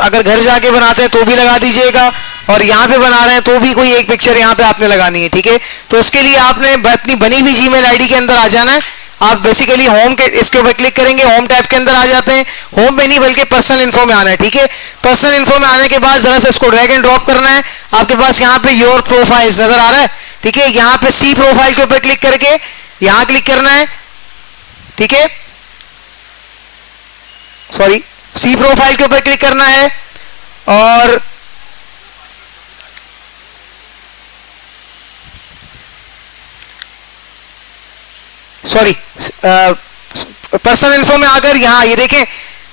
अगर घर जाके बनाते हैं तो भी लगा दीजिएगा, और यहाँ पे बना रहे हैं तो भी कोई एक पिक्चर यहाँ पे आपने लगानी है, ठीक है। तो उसके लिए आपने अपनी बनी हुई जीमेल आईडी के अंदर आ जाना है। आप बेसिकली होम के इसके ऊपर क्लिक करेंगे, होम टैब के अंदर आ जाते हैं। होम पे नहीं बल्कि पर्सनल इन्फो में आना है, ठीक है। पर्सनल इन्फो में आने के बाद जरा सा इसको ड्रैग एंड ड्रॉप करना है। आपके पास यहाँ पे योर प्रोफाइल्स नजर आ रहा है, ठीक है। यहाँ पे सी प्रोफाइल के ऊपर क्लिक करके यहाँ क्लिक करना है, ठीक है। सॉरी, सी प्रोफाइल के ऊपर क्लिक करना है, और सॉरी पर्सनल इन्फो में आकर यहाँ ये देखें,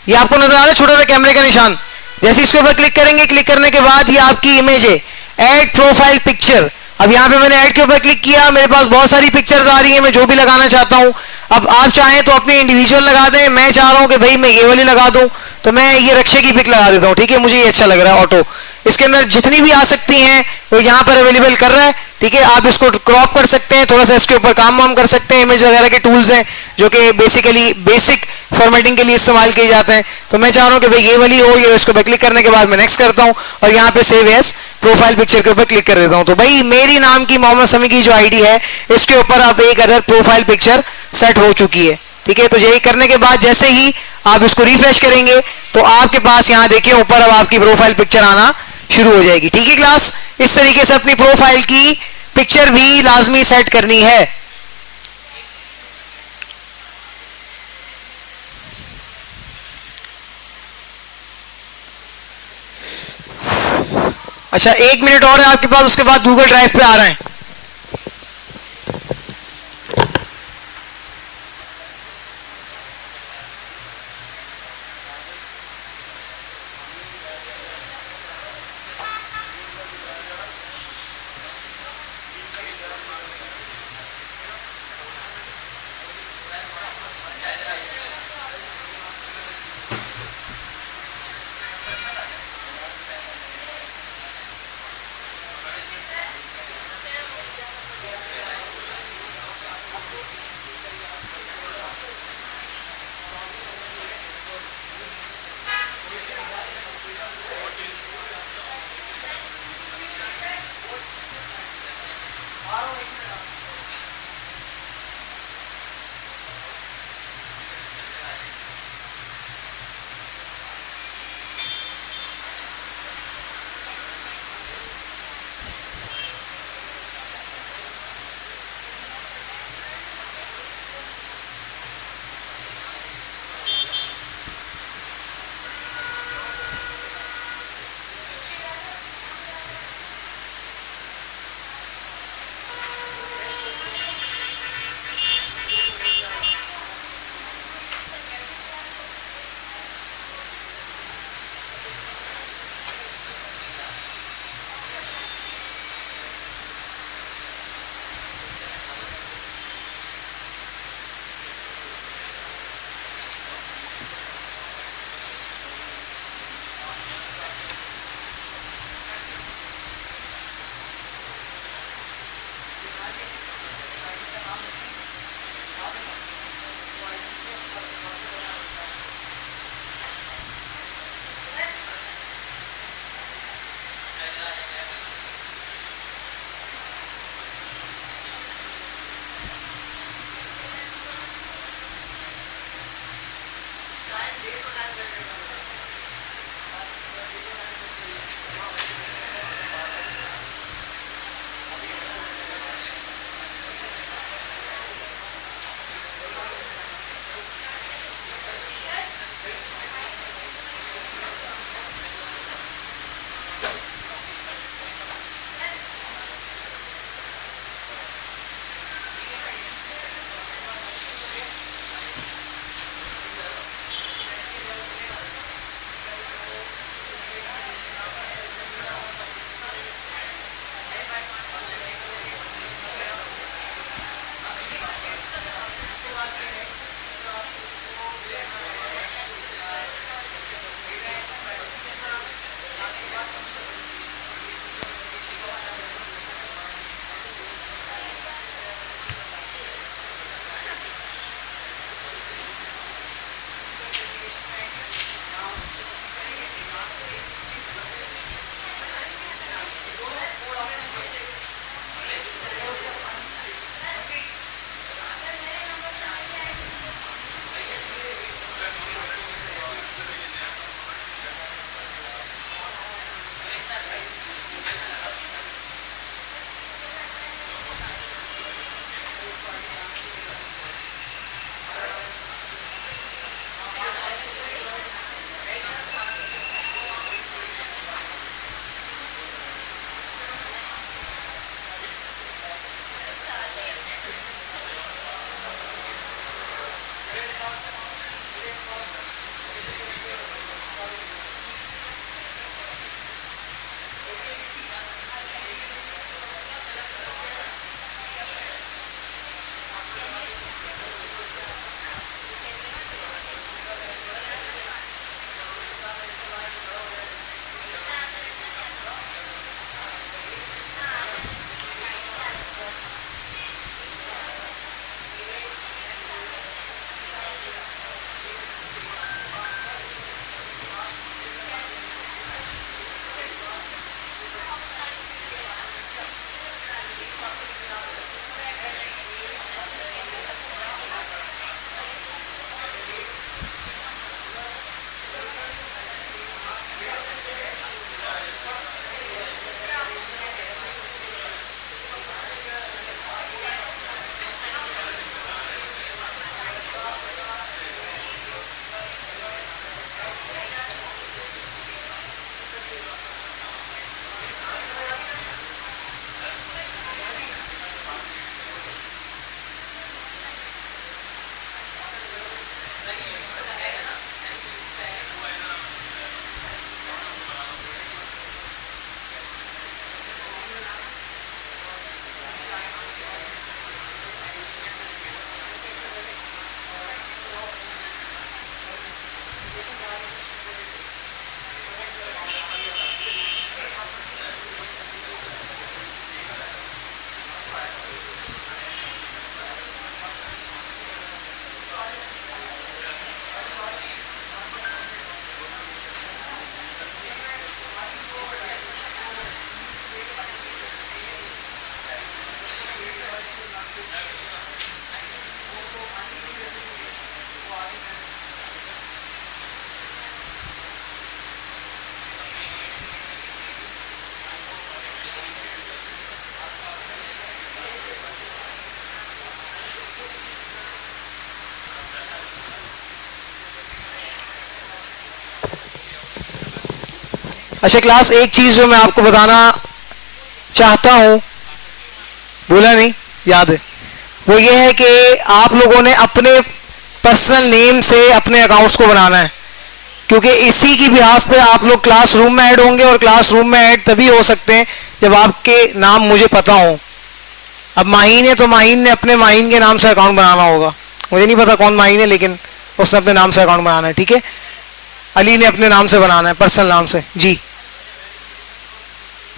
ये आपको नजर आ रहा है छोटा सा कैमरे का निशान। जैसे इसके ऊपर क्लिक करेंगे, क्लिक करने के बाद ये आपकी इमेज है, ऐड प्रोफाइल पिक्चर। अब यहाँ पे मैंने ऐड के ऊपर क्लिक किया, मेरे पास बहुत सारी पिक्चर्स आ रही हैं, मैं जो भी लगाना चाहता हूँ। अब आप चाहें तो अपनी इंडिविजुअल लगा दें, मैं चाह रहा हूँ कि भाई मैं ये वाली लगा दूं, तो मैं ये रक्षे की पिक लगा देता हूँ, ठीक है। मुझे ये अच्छा लग रहा है ऑटो। इसके अंदर जितनी भी आ सकती हैं वो यहाँ पर अवेलेबल कर रहा है, ठीक है। आप इसको क्रॉप कर सकते हैं, थोड़ा सा इसके ऊपर काम वाम कर सकते हैं। इमेज वगैरह के टूल्स हैं जो कि बेसिकली बेसिक फॉर्मेटिंग के लिए इस्तेमाल किए जाते हैं। तो मैं चाह रहा हूँ कि भाई ये वाली हो, ये इसको क्लिक करने के बाद मैं नेक्स्ट करता हूँ, और यहाँ पे सेव एज प्रोफाइल पिक्चर के ऊपर क्लिक कर देता हूँ। तो भाई मेरी नाम की मोहम्मद समी की जो आईडी है, इसके ऊपर अब एक अदर प्रोफाइल पिक्चर सेट हो चुकी है, ठीक है। तो यही करने के बाद जैसे ही आप इसको रिफ्रेश करेंगे तो आपके पास यहाँ देखिए ऊपर अब आपकी प्रोफाइल पिक्चर आना शुरू हो जाएगी, ठीक है क्लास। इस तरीके से अपनी प्रोफाइल की पिक्चर भी लाजमी सेट करनी है। अच्छा, एक मिनट और है आपके पास, उसके बाद गूगल ड्राइव पे आ रहे हैं। अच्छा क्लास, एक चीज जो मैं आपको बताना चाहता हूं, बोला नहीं, याद है, वो ये है कि आप लोगों ने अपने पर्सनल नेम से अपने अकाउंट्स को बनाना है, क्योंकि इसी की बिहाफ पे आप लोग क्लासरूम में ऐड होंगे, और क्लासरूम में ऐड तभी हो सकते हैं जब आपके नाम मुझे पता हो। अब माहीन है तो माहीन ने अपने माहीन के नाम से अकाउंट बनाना होगा, मुझे नहीं पता कौन माहीन है, लेकिन उसने अपने नाम से अकाउंट बनाना है, ठीक है। अली ने अपने नाम से बनाना है, पर्सनल नाम से जी।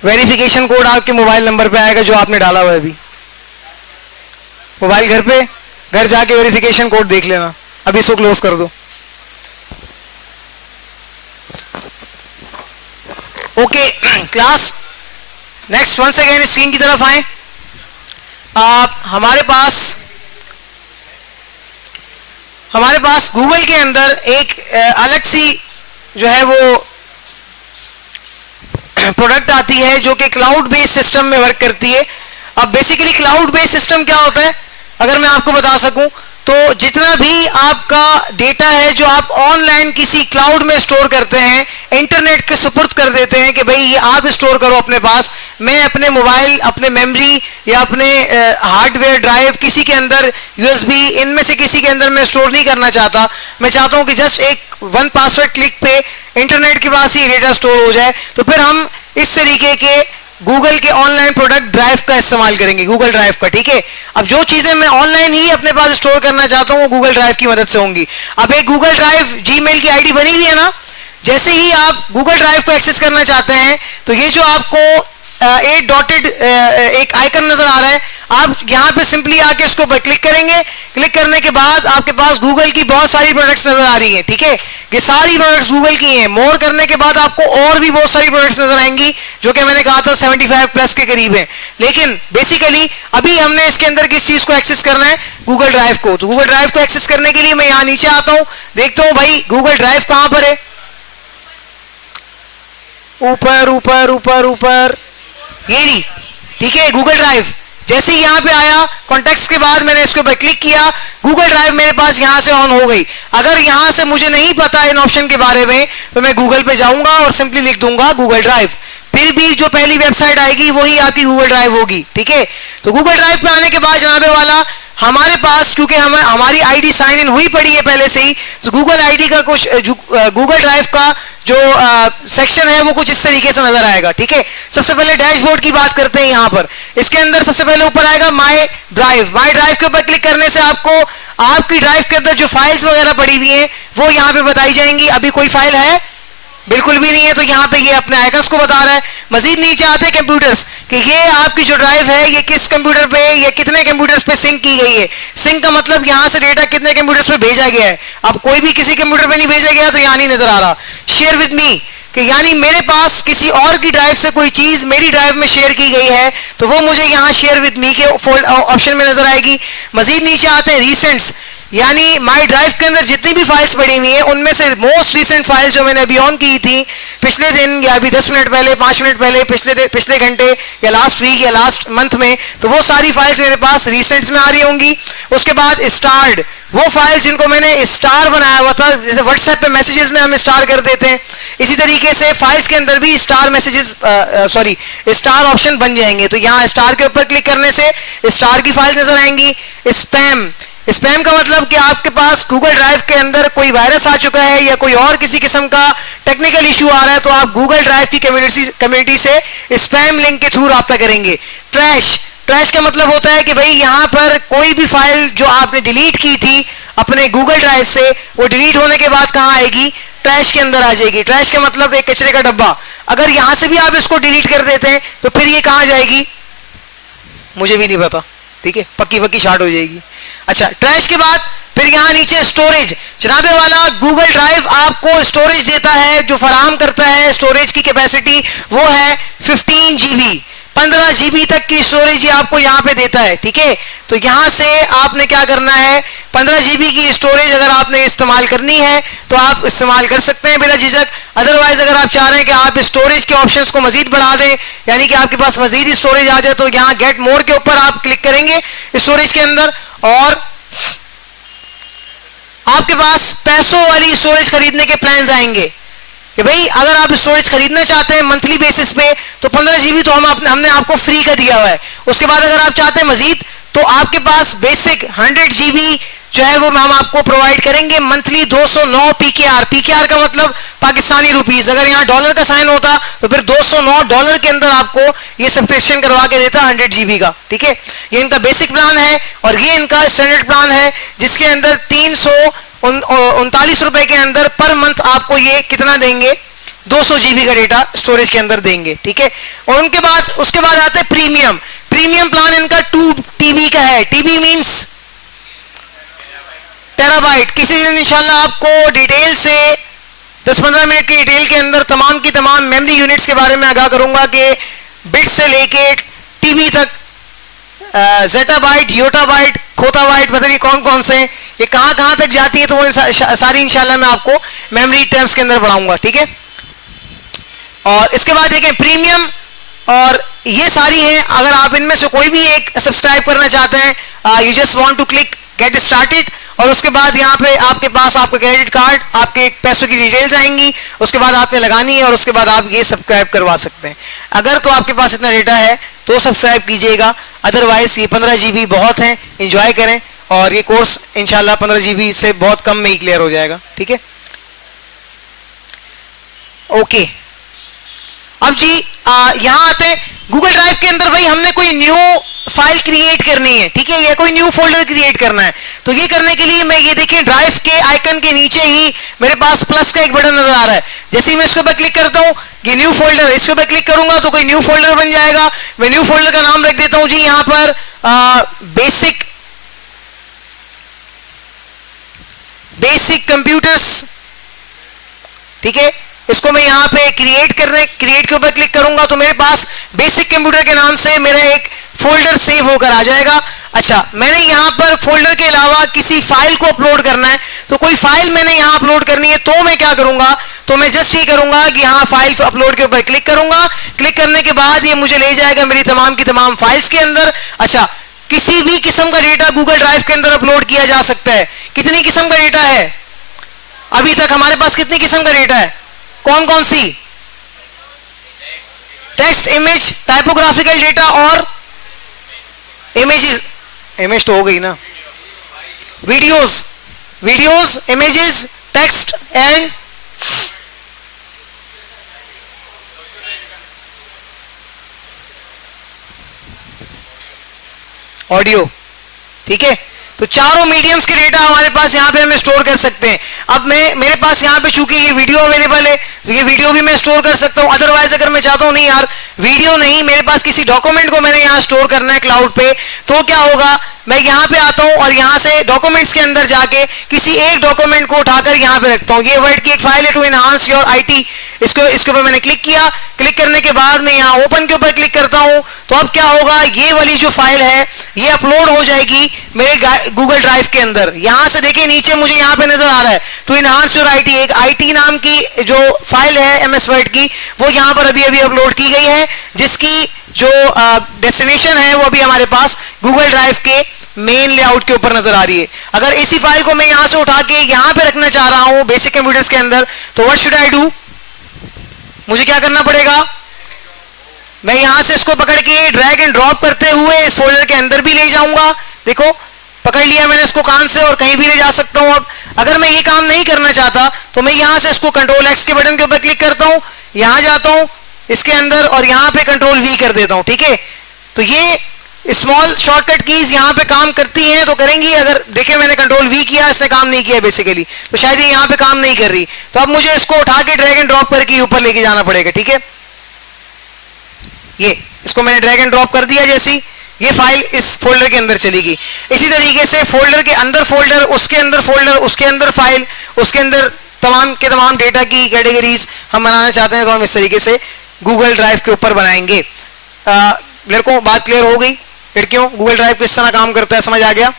वेरिफिकेशन कोड आपके मोबाइल नंबर पे आएगा जो आपने डाला हुआ है अभी। मोबाइल घर पे, घर जाके वेरिफिकेशन कोड देख लेना। अभी इसको क्लोज कर दो। Okay class, next once again screen की तरफ आए। आप हमारे पास गूगल के अंदर एक अलग सी जो है वो प्रोडक्ट आती है जो कि क्लाउड बेस्ड सिस्टम में वर्क करती है। अब बेसिकली क्लाउड बेस्ड सिस्टम क्या होता है, अगर मैं आपको बता सकूं तो जितना भी आपका डेटा है जो आप ऑनलाइन किसी क्लाउड में स्टोर करते हैं, इंटरनेट के सुपुर्द कर देते हैं कि भाई ये आप स्टोर करो अपने पास, मैं अपने मोबाइल, अपने मेमोरी या अपने हार्डवेयर ड्राइव किसी के अंदर, यूएसबी, इनमें से किसी के अंदर मैं स्टोर नहीं करना चाहता। मैं चाहता हूं कि जस्ट एक वन पासवर्ड क्लिक पे इंटरनेट के पास ही डेटा स्टोर हो जाए। तो फिर हम इस तरीके के गूगल के ऑनलाइन प्रोडक्ट ड्राइव का इस्तेमाल करेंगे, गूगल ड्राइव का, ठीक है। अब जो चीजें मैं ऑनलाइन ही अपने पास स्टोर करना चाहता हूं वो गूगल ड्राइव की मदद से होंगी। अब एक गूगल ड्राइव जीमेल की आईडी बनी हुई है ना, जैसे ही आप गूगल ड्राइव को एक्सेस करना चाहते हैं तो ये जो आपको 8 डॉटेड एक आइकन नजर आ रहा है, आप यहां पे सिंपली आके इसको क्लिक करेंगे। क्लिक करने के बाद आपके पास गूगल की बहुत सारी प्रोडक्ट्स नजर आ रही हैं, ठीक है। ये सारी प्रोडक्ट्स गूगल की हैं। मोर करने के बाद आपको और भी बहुत सारी प्रोडक्ट्स नजर आएंगी जो कि मैंने कहा था 75 प्लस के करीब है। लेकिन बेसिकली अभी हमने इसके अंदर किस चीज को एक्सेस करना है, गूगल ड्राइव को। तो गूगल ड्राइव को एक्सेस करने के लिए मैं यहां नीचे आता हूं, देखता हूं भाई गूगल ड्राइव कहां पर है, ऊपर ऊपर ऊपर ऊपर, ये रही, ठीक है, गूगल ड्राइव। जैसे ही यहां पे आया कॉन्टेक्स्ट के बाद मैंने इसके ऊपर क्लिक किया, गूगल ड्राइव मेरे पास यहां से ऑन हो गई। अगर यहां से मुझे नहीं पता इन ऑप्शन के बारे में तो मैं गूगल पे जाऊंगा और सिंपली लिख दूंगा गूगल ड्राइव, फिर भी जो पहली वेबसाइट आएगी वही आपकी गूगल ड्राइव होगी, ठीक है। तो गूगल ड्राइव पे आने के बाद जनाबे वाला हमारे पास, क्योंकि हमारी आईडी साइन इन हुई पड़ी है पहले से ही, तो गूगल आईडी का कुछ गूगल ड्राइव का जो सेक्शन है वो कुछ इस तरीके से नजर आएगा, ठीक है। सबसे पहले डैशबोर्ड की बात करते हैं। यहां पर इसके अंदर सबसे पहले ऊपर आएगा माय ड्राइव। माय ड्राइव के ऊपर क्लिक करने से आपको आपकी ड्राइव के अंदर जो फाइल्स वगैरह पड़ी हुई हैं वो यहां पे बताई जाएंगी। अभी कोई फाइल है बिल्कुल भी नहीं है, तो यहां पे ये अपने आइकन्स को बता रहा है। मजीद नीचे आते हैं कंप्यूटर्स, कि ये आपकी जो ड्राइव है ये किस कंप्यूटर पे या कितने कंप्यूटर्स पे सिंक की गई है। सिंक का मतलब यहां से डेटा कितने कंप्यूटर्स पे भेजा गया है। अब कोई भी किसी कंप्यूटर पे नहीं भेजा गया तो यहां नहीं नजर आ रहा। शेयर विद मी, कि यानी मेरे पास किसी और की ड्राइव से कोई चीज मेरी ड्राइव में शेयर की गई है तो वो मुझे यहां शेयर विद मी के ऑप्शन में नजर आएगी। मजीद नीचे आते हैं रिसेंट्स, यानी माई ड्राइव के अंदर जितनी भी फाइल्स पड़ी हुई हैं उनमें से मोस्ट रिसेंट फाइल जो मैंने अभी ऑन की थी पिछले दिन या अभी 10 मिनट पहले, 5 मिनट पहले, पिछले घंटे या लास्ट वीक या लास्ट मंथ में, तो वो सारी फाइल्स मेरे पास रिसेंट्स में आ रही होंगी। उसके बाद स्टार्ड, वो फाइल जिनको मैंने स्टार बनाया हुआ था, जैसे व्हाट्सएप पे मैसेजेस में हम स्टार कर देते हैं, इसी तरीके से फाइल्स के अंदर भी स्टार मैसेजेस स्टार ऑप्शन बन जाएंगे। तो यहाँ स्टार के ऊपर क्लिक करने से स्टार की फाइल नजर आएंगी। स्पैम, स्पैम का मतलब कि आपके पास गूगल ड्राइव के अंदर कोई वायरस आ चुका है या कोई और किसी किस्म का टेक्निकल इशू आ रहा है तो आप गूगल ड्राइव की कम्युनिटी से स्पैम लिंक के थ्रू राब्ता करेंगे। ट्रैश, ट्रैश का मतलब होता है कि भाई यहां पर कोई भी फाइल जो आपने डिलीट की थी अपने गूगल ड्राइव से, वो डिलीट होने के बाद कहां आएगी, ट्रैश के अंदर आ जाएगी। ट्रैश का मतलब एक कचरे का डब्बा। अगर यहां से भी आप इसको डिलीट कर देते हैं तो फिर ये कहां जाएगी मुझे भी नहीं पता, ठीक है, पक्की पक्की शार्ट हो जाएगी। अच्छा, ट्रैश के बाद फिर यहां नीचे स्टोरेज। जनाबे वाला गूगल ड्राइव आपको स्टोरेज देता है, जो फराहम करता है स्टोरेज की कैपेसिटी वो है 15 जीबी, 15 जीबी तक की स्टोरेज ये आपको यहां पे देता है, ठीक है। तो यहां से आपने क्या करना है, 15 जीबी की स्टोरेज अगर आपने इस्तेमाल करनी है तो आप इस्तेमाल कर सकते हैं बिला झिझक। अदरवाइज अगर आप चाह रहे हैं कि आप स्टोरेज के ऑप्शंस को मजीद बढ़ा दें, यानी कि आपके पास मजीद स्टोरेज आ जाए, तो यहां गेट मोर के ऊपर आप क्लिक करेंगे स्टोरेज के अंदर और आपके पास पैसों वाली स्टोरेज खरीदने के प्लान्स आएंगे कि भाई अगर आप स्टोरेज खरीदना चाहते हैं मंथली बेसिस पे तो 15 जीबी तो हमने आपको फ्री का दिया हुआ है। उसके बाद अगर आप चाहते हैं मजीद तो आपके पास बेसिक 100 जीबी जो है वो हम आपको प्रोवाइड करेंगे मंथली 209 पीकेआर। पीकेआर का मतलब पाकिस्तानी रुपीस, अगर यहाँ डॉलर का साइन होता तो फिर 209 डॉलर के अंदर आपको ये सब्सक्रिप्शन करवा के देता 100 जीबी का, ठीक है। ये इनका बेसिक प्लान है और ये इनका स्टैंडर्ड प्लान है जिसके अंदर 339 रुपए के अंदर पर मंथ आपको ये कितना देंगे, 200 जीबी का डेटा स्टोरेज के अंदर देंगे, ठीक है। और उसके बाद आते हैं प्रीमियम। प्रीमियम प्लान इनका 2 टीबी का है। TB means terabyte. किसी दिन इंशाल्लाह आपको डिटेल से 10-15 मिनट की डिटेल के अंदर तमाम की तमाम मेमोरी यूनिट्स के बारे में आगाह करूंगा कि बिट से लेके टीबी तक, जेटाबाइट, योटाबाइट, खोताबाइट, पता नहीं कौन कौन से, ये कहां कहां तक जाती है, तो वो सारी इंशाल्लाह मैं आपको मेमोरी टर्म्स के अंदर पढ़ाऊंगा, ठीक है। और इसके बाद देखें प्रीमियम, और ये सारी हैं। अगर आप इनमें से कोई भी एक सब्सक्राइब करना चाहते हैं, you just want to click get started, और उसके बाद यहाँ पे आपके पास आपका क्रेडिट कार्ड, आपके पैसों की डिटेल्स आएंगी, उसके बाद आपने लगानी है और उसके बाद आप ये सब्सक्राइब करवा सकते हैं। अगर तो आपके पास इतना डेटा है तो सब्सक्राइब कीजिएगा, अदरवाइज ये 15 जीबी बहुत है, एंजॉय करें और ये कोर्स इंशाल्लाह 15 जीबी से बहुत कम में ही क्लियर हो जाएगा, ठीक है। ओके, अब जी यहाँ आते हैं गूगल ड्राइव के अंदर भाई हमने कोई न्यू फाइल क्रिएट करनी है, ठीक है, या कोई न्यू फोल्डर क्रिएट करना है। तो ये करने के लिए मैं ये देखिए ड्राइव के आइकन के नीचे ही मेरे पास प्लस का एक बटन नजर आ रहा है। जैसे ही मैं इसके ऊपर क्लिक करता हूं, ये न्यू फोल्डर, इसके ऊपर क्लिक करूंगा तो कोई न्यू फोल्डर बन जाएगा। मैं न्यू फोल्डर का नाम रख देता हूं जी यहां पर बेसिक कंप्यूटर्स, ठीक है। इसको मैं यहां पे क्रिएट के ऊपर क्लिक करूंगा तो मेरे पास बेसिक कंप्यूटर के नाम से मेरा एक फोल्डर सेव होकर आ जाएगा। अच्छा, मैंने यहां पर फोल्डर के अलावा किसी फाइल को अपलोड करना है, तो कोई फाइल मैंने यहां अपलोड करनी है, तो मैं क्या करूंगा, तो मैं जस्ट ये करूंगा कि यहां फाइल अपलोड के ऊपर क्लिक करूंगा। क्लिक करने के बाद ये मुझे ले जाएगा मेरी तमाम की तमाम फाइल्स के अंदर। अच्छा, किसी भी किस्म का डेटा गूगल ड्राइव के अंदर अपलोड किया जा सकता है। कितनी किस्म का डेटा है अभी तक हमारे पास, कितनी किस्म का डेटा है, कौन कौन सी? टेक्स्ट, इमेज, टाइपोग्राफिकल डेटा और इमेजेस, इमेज तो हो गई ना, videos, images, text and audio, ठीक है। तो चारों मीडियम्स के डेटा हमारे पास यहाँ पे हमें स्टोर कर सकते हैं। अब मेरे पास यहाँ पे चूंकि ये वीडियो अवेलेबल है तो ये वीडियो भी मैं स्टोर कर सकता हूँ। अदरवाइज अगर मैं चाहता हूँ नहीं यार वीडियो नहीं, मेरे पास किसी डॉक्यूमेंट को मैंने यहाँ स्टोर करना है क्लाउड पे, तो क्या होगा, मैं यहाँ पे आता हूँ और यहाँ से डॉक्यूमेंट्स के अंदर जाके किसी एक डॉक्यूमेंट को उठाकर यहाँ पे रखता हूँ। ये वर्ड की एक फाइल है, टू एनहांस योर आईटी, इसके ऊपर मैंने क्लिक किया। क्लिक करने के बाद मैं यहाँ ओपन के ऊपर क्लिक करता हूँ, तो अब क्या होगा, ये वाली जो फाइल है ये अपलोड हो जाएगी मेरे गूगल ड्राइव के अंदर। यहां से देखिए नीचे मुझे यहाँ पे नजर आ रहा है टू एनहांस योर आईटी, एक आईटी नाम की जो फाइल है एमएस वर्ड की, वो यहाँ पर अभी अभी अपलोड की गई है, जिसकी जो डेस्टिनेशन है वो अभी हमारे पास गूगल ड्राइव के मेन लेआउट के ऊपर नजर आ रही है। अगर इसी फाइल को मैं यहां से उठा के यहां पे रखना चाह रहा हूं बेसिक कंप्यूटर्स के अंदर, तो व्हाट शुड आई डू, मुझे क्या करना पड़ेगा, मैं यहां से इसको पकड़ के ड्रैग एंड ड्रॉप करते हुए इस फोल्डर के अंदर भी ले जाऊंगा। देखो पकड़ लिया मैंने इसको कान से और कहीं भी ले जा सकता हूं। अब अगर मैं ये काम नहीं करना चाहता तो मैं यहां से इसको कंट्रोल एक्स के बटन के ऊपर क्लिक करता हूं, यहां जाता हूं इसके अंदर और यहां पे कंट्रोल वी कर देता हूं, ठीक है। तो ये स्मॉल शॉर्टकट कीज यहां पे काम करती हैं तो करेंगी। अगर देखें मैंने कंट्रोल वी किया, इसने काम नहीं किया बेसिकली, तो शायद ये यहां पे काम नहीं कर रही। तो अब मुझे इसको उठा के ड्रैग एंड ड्रॉप करके ऊपर लेके जाना पड़ेगा, ठीक है। ये इसको मैंने ड्रैग एंड ड्रॉप कर दिया, जैसी ये फाइल इस फोल्डर के अंदर चलेगी। इसी तरीके से फोल्डर के अंदर फोल्डर, उसके अंदर फोल्डर, उसके अंदर फाइल, उसके अंदर तमाम के तमाम डेटा की कैटेगरीज हम बनाना चाहते हैं तो हम इस तरीके से गूगल ड्राइव के ऊपर बनाएंगे। लड़कों बात क्लियर हो गई? लड़कियों गूगल ड्राइव किस तरह काम करता है समझ आ गया?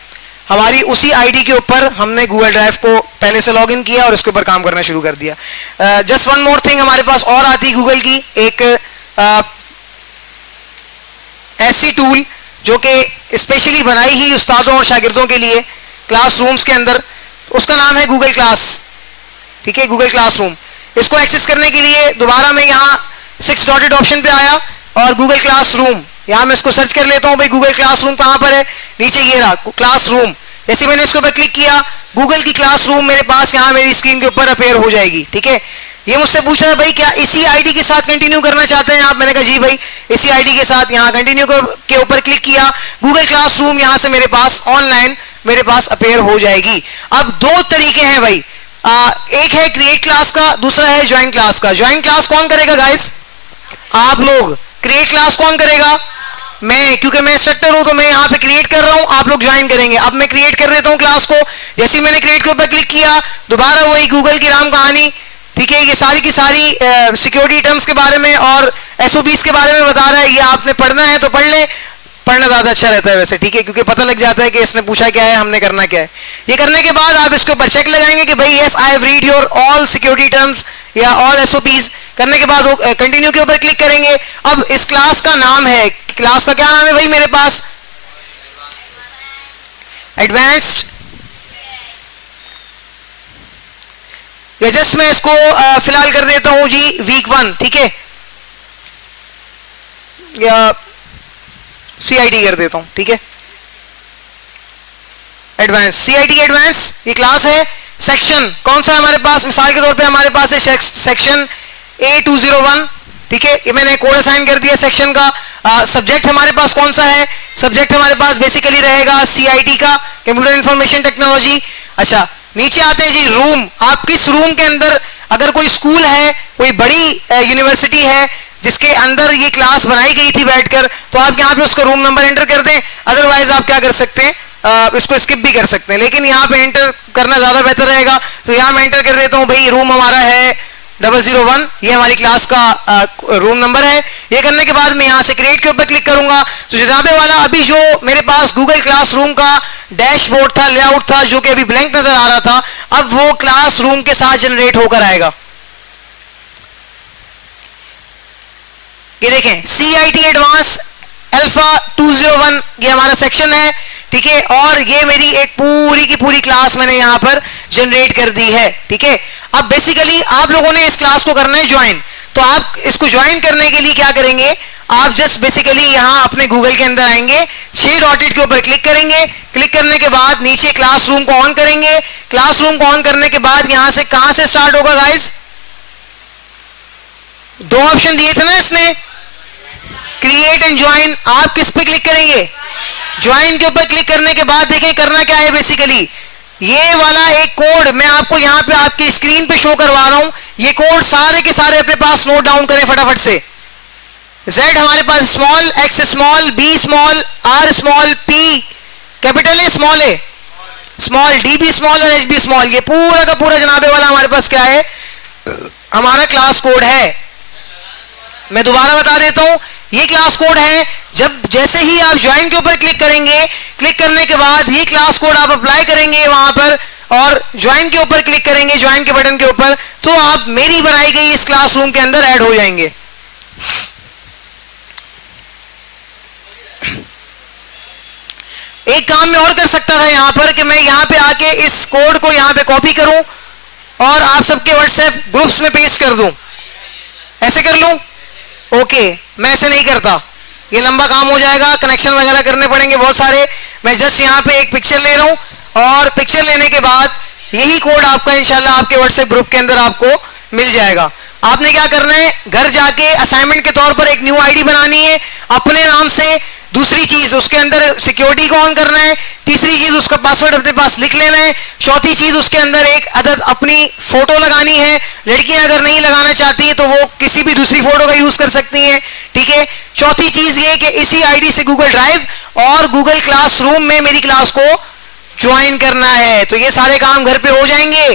हमारी उसी आईडी के ऊपर हमने गूगल ड्राइव को पहले से लॉगिन किया और इसके ऊपर काम करना शुरू कर दिया। जस्ट वन मोर थिंग हमारे पास और आती गूगल की एक ऐसी टूल जो कि स्पेशली बनाई ही उस्तादों और शागिर्दों के लिए क्लासरूम्स के अंदर, उसका नाम है गूगल क्लास, ठीक है, गूगल क्लासरूम। इसको एक्सेस करने के लिए दोबारा मैं यहाँ 6 डॉटेड ऑप्शन पे आया और गूगल क्लासरूम, यहाँ मैं इसको सर्च कर लेता हूँ भाई गूगल क्लासरूम कहाँ पर है, नीचे ये रहा क्लासरूम। जैसे मैंने इसके ऊपर क्लिक किया गूगल की क्लासरूम मेरे पास यहाँ मेरी स्क्रीन के ऊपर अपेयर हो जाएगी, ठीक है। ये मुझसे पूछा है भाई क्या इसी आईडी के साथ कंटिन्यू करना चाहते हैं आप, मैंने कहा जी भाई इसी आईडी के साथ। यहाँ कंटिन्यू के ऊपर क्लिक किया, गूगल क्लासरूम यहाँ से मेरे पास ऑनलाइन मेरे पास अपेयर हो जाएगी। अब दो तरीके हैं भाई, एक है क्रिएट क्लास का, दूसरा है ज्वाइन क्लास का। ज्वाइन क्लास कौन करेगा गाइस? आप लोग। क्रिएट क्लास कौन करेगा? मैं, क्योंकि मैं इंस्ट्रक्टर हूं तो मैं यहाँ पे क्रिएट कर रहा हूं, आप लोग ज्वाइन करेंगे। अब मैं क्रिएट कर देता हूं क्लास को। जैसे ही मैंने क्रिएट के ऊपर क्लिक किया दोबारा वही गूगल की राम कहानी, ठीक है। ये सारी की सारी सिक्योरिटी टर्म्स के बारे में और एसओपीज के बारे में बता रहा है। ये आपने पढ़ना है तो पढ़ ले, पढ़ना ज्यादा अच्छा रहता है वैसे, ठीक है, क्योंकि पता लग जाता है कि इसने पूछा क्या है, हमने करना क्या है। ये करने के बाद आप इसके ऊपर चेक लगाएंगे कि भाई yes I have read your all security terms या ऑल एसओपीज। करने के बाद कंटिन्यू के ऊपर क्लिक करेंगे। अब इस क्लास का नाम है, क्लास का क्या नाम है भाई मेरे पास? एडवांस्ड। या जस्ट मैं इसको फिलहाल कर देता हूं जी वीक 1, ठीक है, या सीआईडी कर देता हूं, ठीक है। एडवांस, सीआईडी एडवांस ये क्लास है। सेक्शन कौन सा है हमारे पास? मिसाल के तौर पे हमारे पास है सेक्शन A201, ठीक है। ये मैंने कोड असाइन कर दिया सेक्शन का। सब्जेक्ट हमारे पास कौन सा है? सब्जेक्ट हमारे पास बेसिकली रहेगा CIT का, कंप्यूटर इंफॉर्मेशन टेक्नोलॉजी। अच्छा, नीचे आते हैं जी रूम। आप किस रूम के अंदर, अगर कोई स्कूल है, कोई बड़ी यूनिवर्सिटी है जिसके अंदर ये क्लास बनाई गई थी बैठकर, तो आप यहाँ पे उसका रूम नंबर एंटर कर दें। अदरवाइज आप क्या कर सकते हैं, इसको स्किप भी कर सकते हैं, लेकिन यहाँ पे एंटर करना ज्यादा बेहतर रहेगा। तो यहाँ मैं एंटर कर देता हूँ भाई, रूम हमारा है 001, ये हमारी क्लास का रूम नंबर है। ये करने के बाद मैं यहाँ से क्रिएट के ऊपर क्लिक करूंगा। तो जनाबे वाला अभी जो मेरे पास गूगल क्लासरूम का डैशबोर्ड था, लेआउट था, जो कि अभी ब्लैंक नजर आ रहा था, अब वो क्लासरूम के साथ जनरेट होकर आएगा। ये देखें, CIT एडवांस अल्फा 201 ये हमारा सेक्शन है, ठीक है। और ये मेरी एक पूरी की पूरी क्लास मैंने यहां पर जनरेट कर दी है, ठीक है। अब बेसिकली आप लोगों ने इस क्लास को करना है ज्वाइन। तो आप इसको ज्वाइन करने के लिए क्या करेंगे, आप जस्ट बेसिकली यहां अपने गूगल के अंदर आएंगे, 6 डॉटेड के ऊपर क्लिक करेंगे। क्लिक करने के बाद नीचे क्लासरूम को ऑन करेंगे। क्लासरूम को ऑन करने के बाद यहां से कहां से स्टार्ट होगा गाइस? 2 ऑप्शन दिए थे ना इसने, क्रिएट एंड ज्वाइन। आप किस पे क्लिक करेंगे? ज्वाइन के ऊपर क्लिक करने के बाद देखें करना क्या है। बेसिकली ये वाला एक कोड मैं आपको यहां पे आपकी स्क्रीन पे शो करवा रहा हूं। ये कोड सारे के सारे अपने पास नोट डाउन करें फटाफट से। Z हमारे पास small, X small, B small, R small, P capital है, स्मॉल है, स्मॉल, DB स्मॉल और HB स्मॉल। ये पूरा का पूरा जनाबे वाला हमारे पास क्या है, हमारा क्लास कोड है। मैं दोबारा बता देता हूं, ये क्लास कोड है। जब जैसे ही आप ज्वाइन के ऊपर क्लिक करेंगे, क्लिक करने के बाद ये क्लास कोड आप अप्लाई करेंगे वहां पर और ज्वाइन के ऊपर क्लिक करेंगे, ज्वाइन के बटन के ऊपर, तो आप मेरी बनाई गई इस क्लासरूम के अंदर ऐड हो जाएंगे। एक काम मैं और कर सकता था यहां पर कि मैं यहां पे आके इस कोड को यहां पे कॉपी करूं और आप सबके व्हाट्सएप ग्रुप्स में पेस्ट कर दूं। ऐसे कर लूं? ओके, मैं ऐसे नहीं करता, ये लंबा काम हो जाएगा, कनेक्शन वगैरह करने पड़ेंगे बहुत सारे। मैं जस्ट यहाँ पे एक पिक्चर ले रहा हूँ और पिक्चर लेने के बाद यही कोड आपका इंशाल्लाह आपके व्हाट्सएप ग्रुप के अंदर आपको मिल जाएगा। आपने क्या करना है, घर जाके असाइनमेंट के तौर पर एक न्यू आईडी बनानी है अपने नाम से। दूसरी चीज, उसके अंदर सिक्योरिटी को ऑन करना है। तीसरी चीज, उसका पासवर्ड अपने पास लिख लेना है। चौथी चीज, उसके अंदर एक अदद अपनी फोटो लगानी है। लड़कियां अगर नहीं लगाना चाहती है तो वो किसी भी दूसरी फोटो का यूज कर सकती हैं, ठीक है। चौथी चीज ये कि इसी आईडी से गूगल ड्राइव और गूगल क्लासरूम में मेरी क्लास को ज्वाइन करना है। तो ये सारे काम घर पे हो जाएंगे।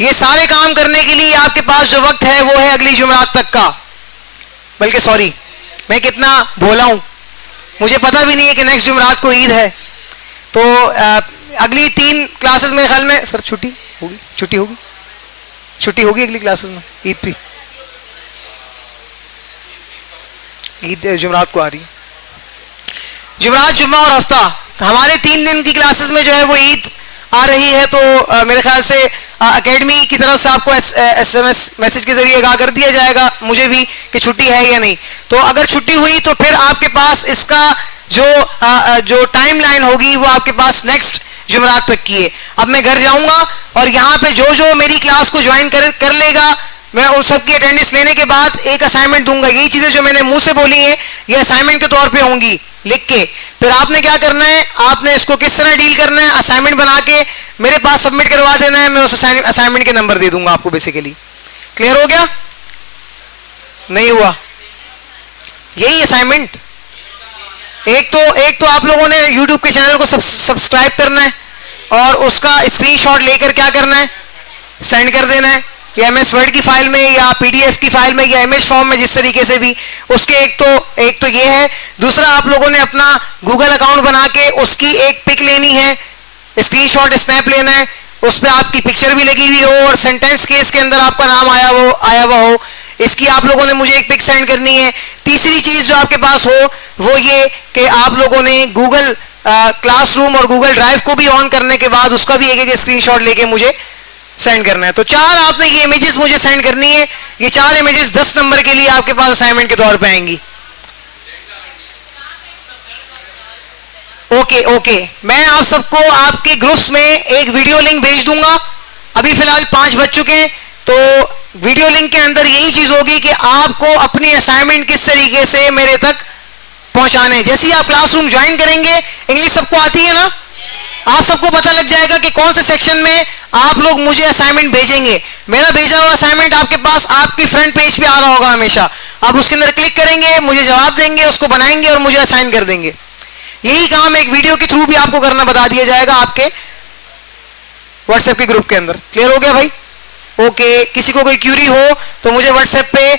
ये सारे काम करने के लिए आपके पास जो वक्त है वो है अगली जुमेरात तक का। बल्कि सॉरी, मैं कितना भोला हूं, मुझे पता भी नहीं है कि नेक्स्ट जुमेरात को ईद है। तो अगली 3 क्लासेस में ख्याल में सर छुट्टी होगी, छुट्टी होगी अगली क्लासेस में ईद पे। ईद जुमेरात को आ रही है, जुमेरात, जुम्मा और हफ्ता, तो हमारे 3 दिन की क्लासेस में जो है वो ईद आ रही है। तो मेरे ख्याल से एकेडमी की तरफ से आपको SMS मैसेज के जरिए आगाह कर दिया जाएगा मुझे भी कि छुट्टी है या नहीं। तो अगर छुट्टी हुई तो फिर आपके पास इसका जो टाइमलाइन होगी वो आपके पास नेक्स्ट जुमेरात तक की है। अब मैं घर जाऊंगा और यहाँ पे जो मेरी क्लास को ज्वाइन कर लेगा, मैं उन सब की अटेंडेंस लेने के बाद एक असाइनमेंट दूंगा। यही चीजें जो मैंने मुंह से बोली हैं ये असाइनमेंट के तौर पे होंगी लिख के। फिर आपने क्या करना है, आपने इसको किस तरह डील करना है, असाइनमेंट बना के मेरे पास सबमिट करवा देना है। मैं उस असाइनमेंट के नंबर दे दूंगा आपको। बेसिकली क्लियर हो गया? नहीं हुआ? यही असाइनमेंट। एक तो आप लोगों ने YouTube के चैनल को सब्सक्राइब करना है और उसका स्क्रीनशॉट लेकर क्या करना है, सेंड कर देना है, या MS वर्ड की फाइल में या PDF की फाइल में या इमेज फॉर्म में, जिस तरीके से भी। उसके एक तो ये है। दूसरा, आप लोगों ने अपना गूगल अकाउंट बना के उसकी एक पिक लेनी है, स्क्रीनशॉट स्नैप लेना है, उस पर आपकी पिक्चर भी लगी हुई हो और सेंटेंस केस के अंदर आपका नाम आया हुआ हो, इसकी आप लोगों ने मुझे एक पिक सेंड करनी है। तीसरी चीज जो आपके पास हो वो ये कि आप लोगों ने गूगल क्लासरूम और गूगल ड्राइव को भी ऑन करने के बाद उसका भी एक स्क्रीनशॉट लेके मुझे सेंड करना है। तो 4 आपने ये इमेजेस मुझे सेंड करनी है। ये 4 इमेजेस 10 नंबर के लिए आपके पास असाइनमेंट के तौर पे आएंगी। ओके, मैं आप सबको आपके ग्रुप्स में एक वीडियो लिंक भेज दूंगा। अभी फिलहाल 5 बज चुके हैं, तो वीडियो लिंक के अंदर यही चीज होगी कि आपको अपनी असाइनमेंट किस तरीके से मेरे तक पहुंचाने। जैसे ही आप क्लासरूम ज्वाइन करेंगे, इंग्लिश सबको आती है ना, आप सबको पता लग जाएगा कि कौन से सेक्शन में आप लोग मुझे असाइनमेंट भेजेंगे। मेरा भेजा हुआ असाइनमेंट आपके पास आपकी फ्रंट पेज पे आ रहा होगा हमेशा। आप उसके अंदर क्लिक करेंगे, मुझे जवाब देंगे, उसको बनाएंगे और मुझे असाइन कर देंगे। यही काम एक वीडियो के थ्रू भी आपको करना बता दिया जाएगा आपके व्हाट्सएप के ग्रुप के अंदर। क्लियर हो गया भाई? ओके, किसी को कोई क्यूरी हो तो मुझे व्हाट्सएप पे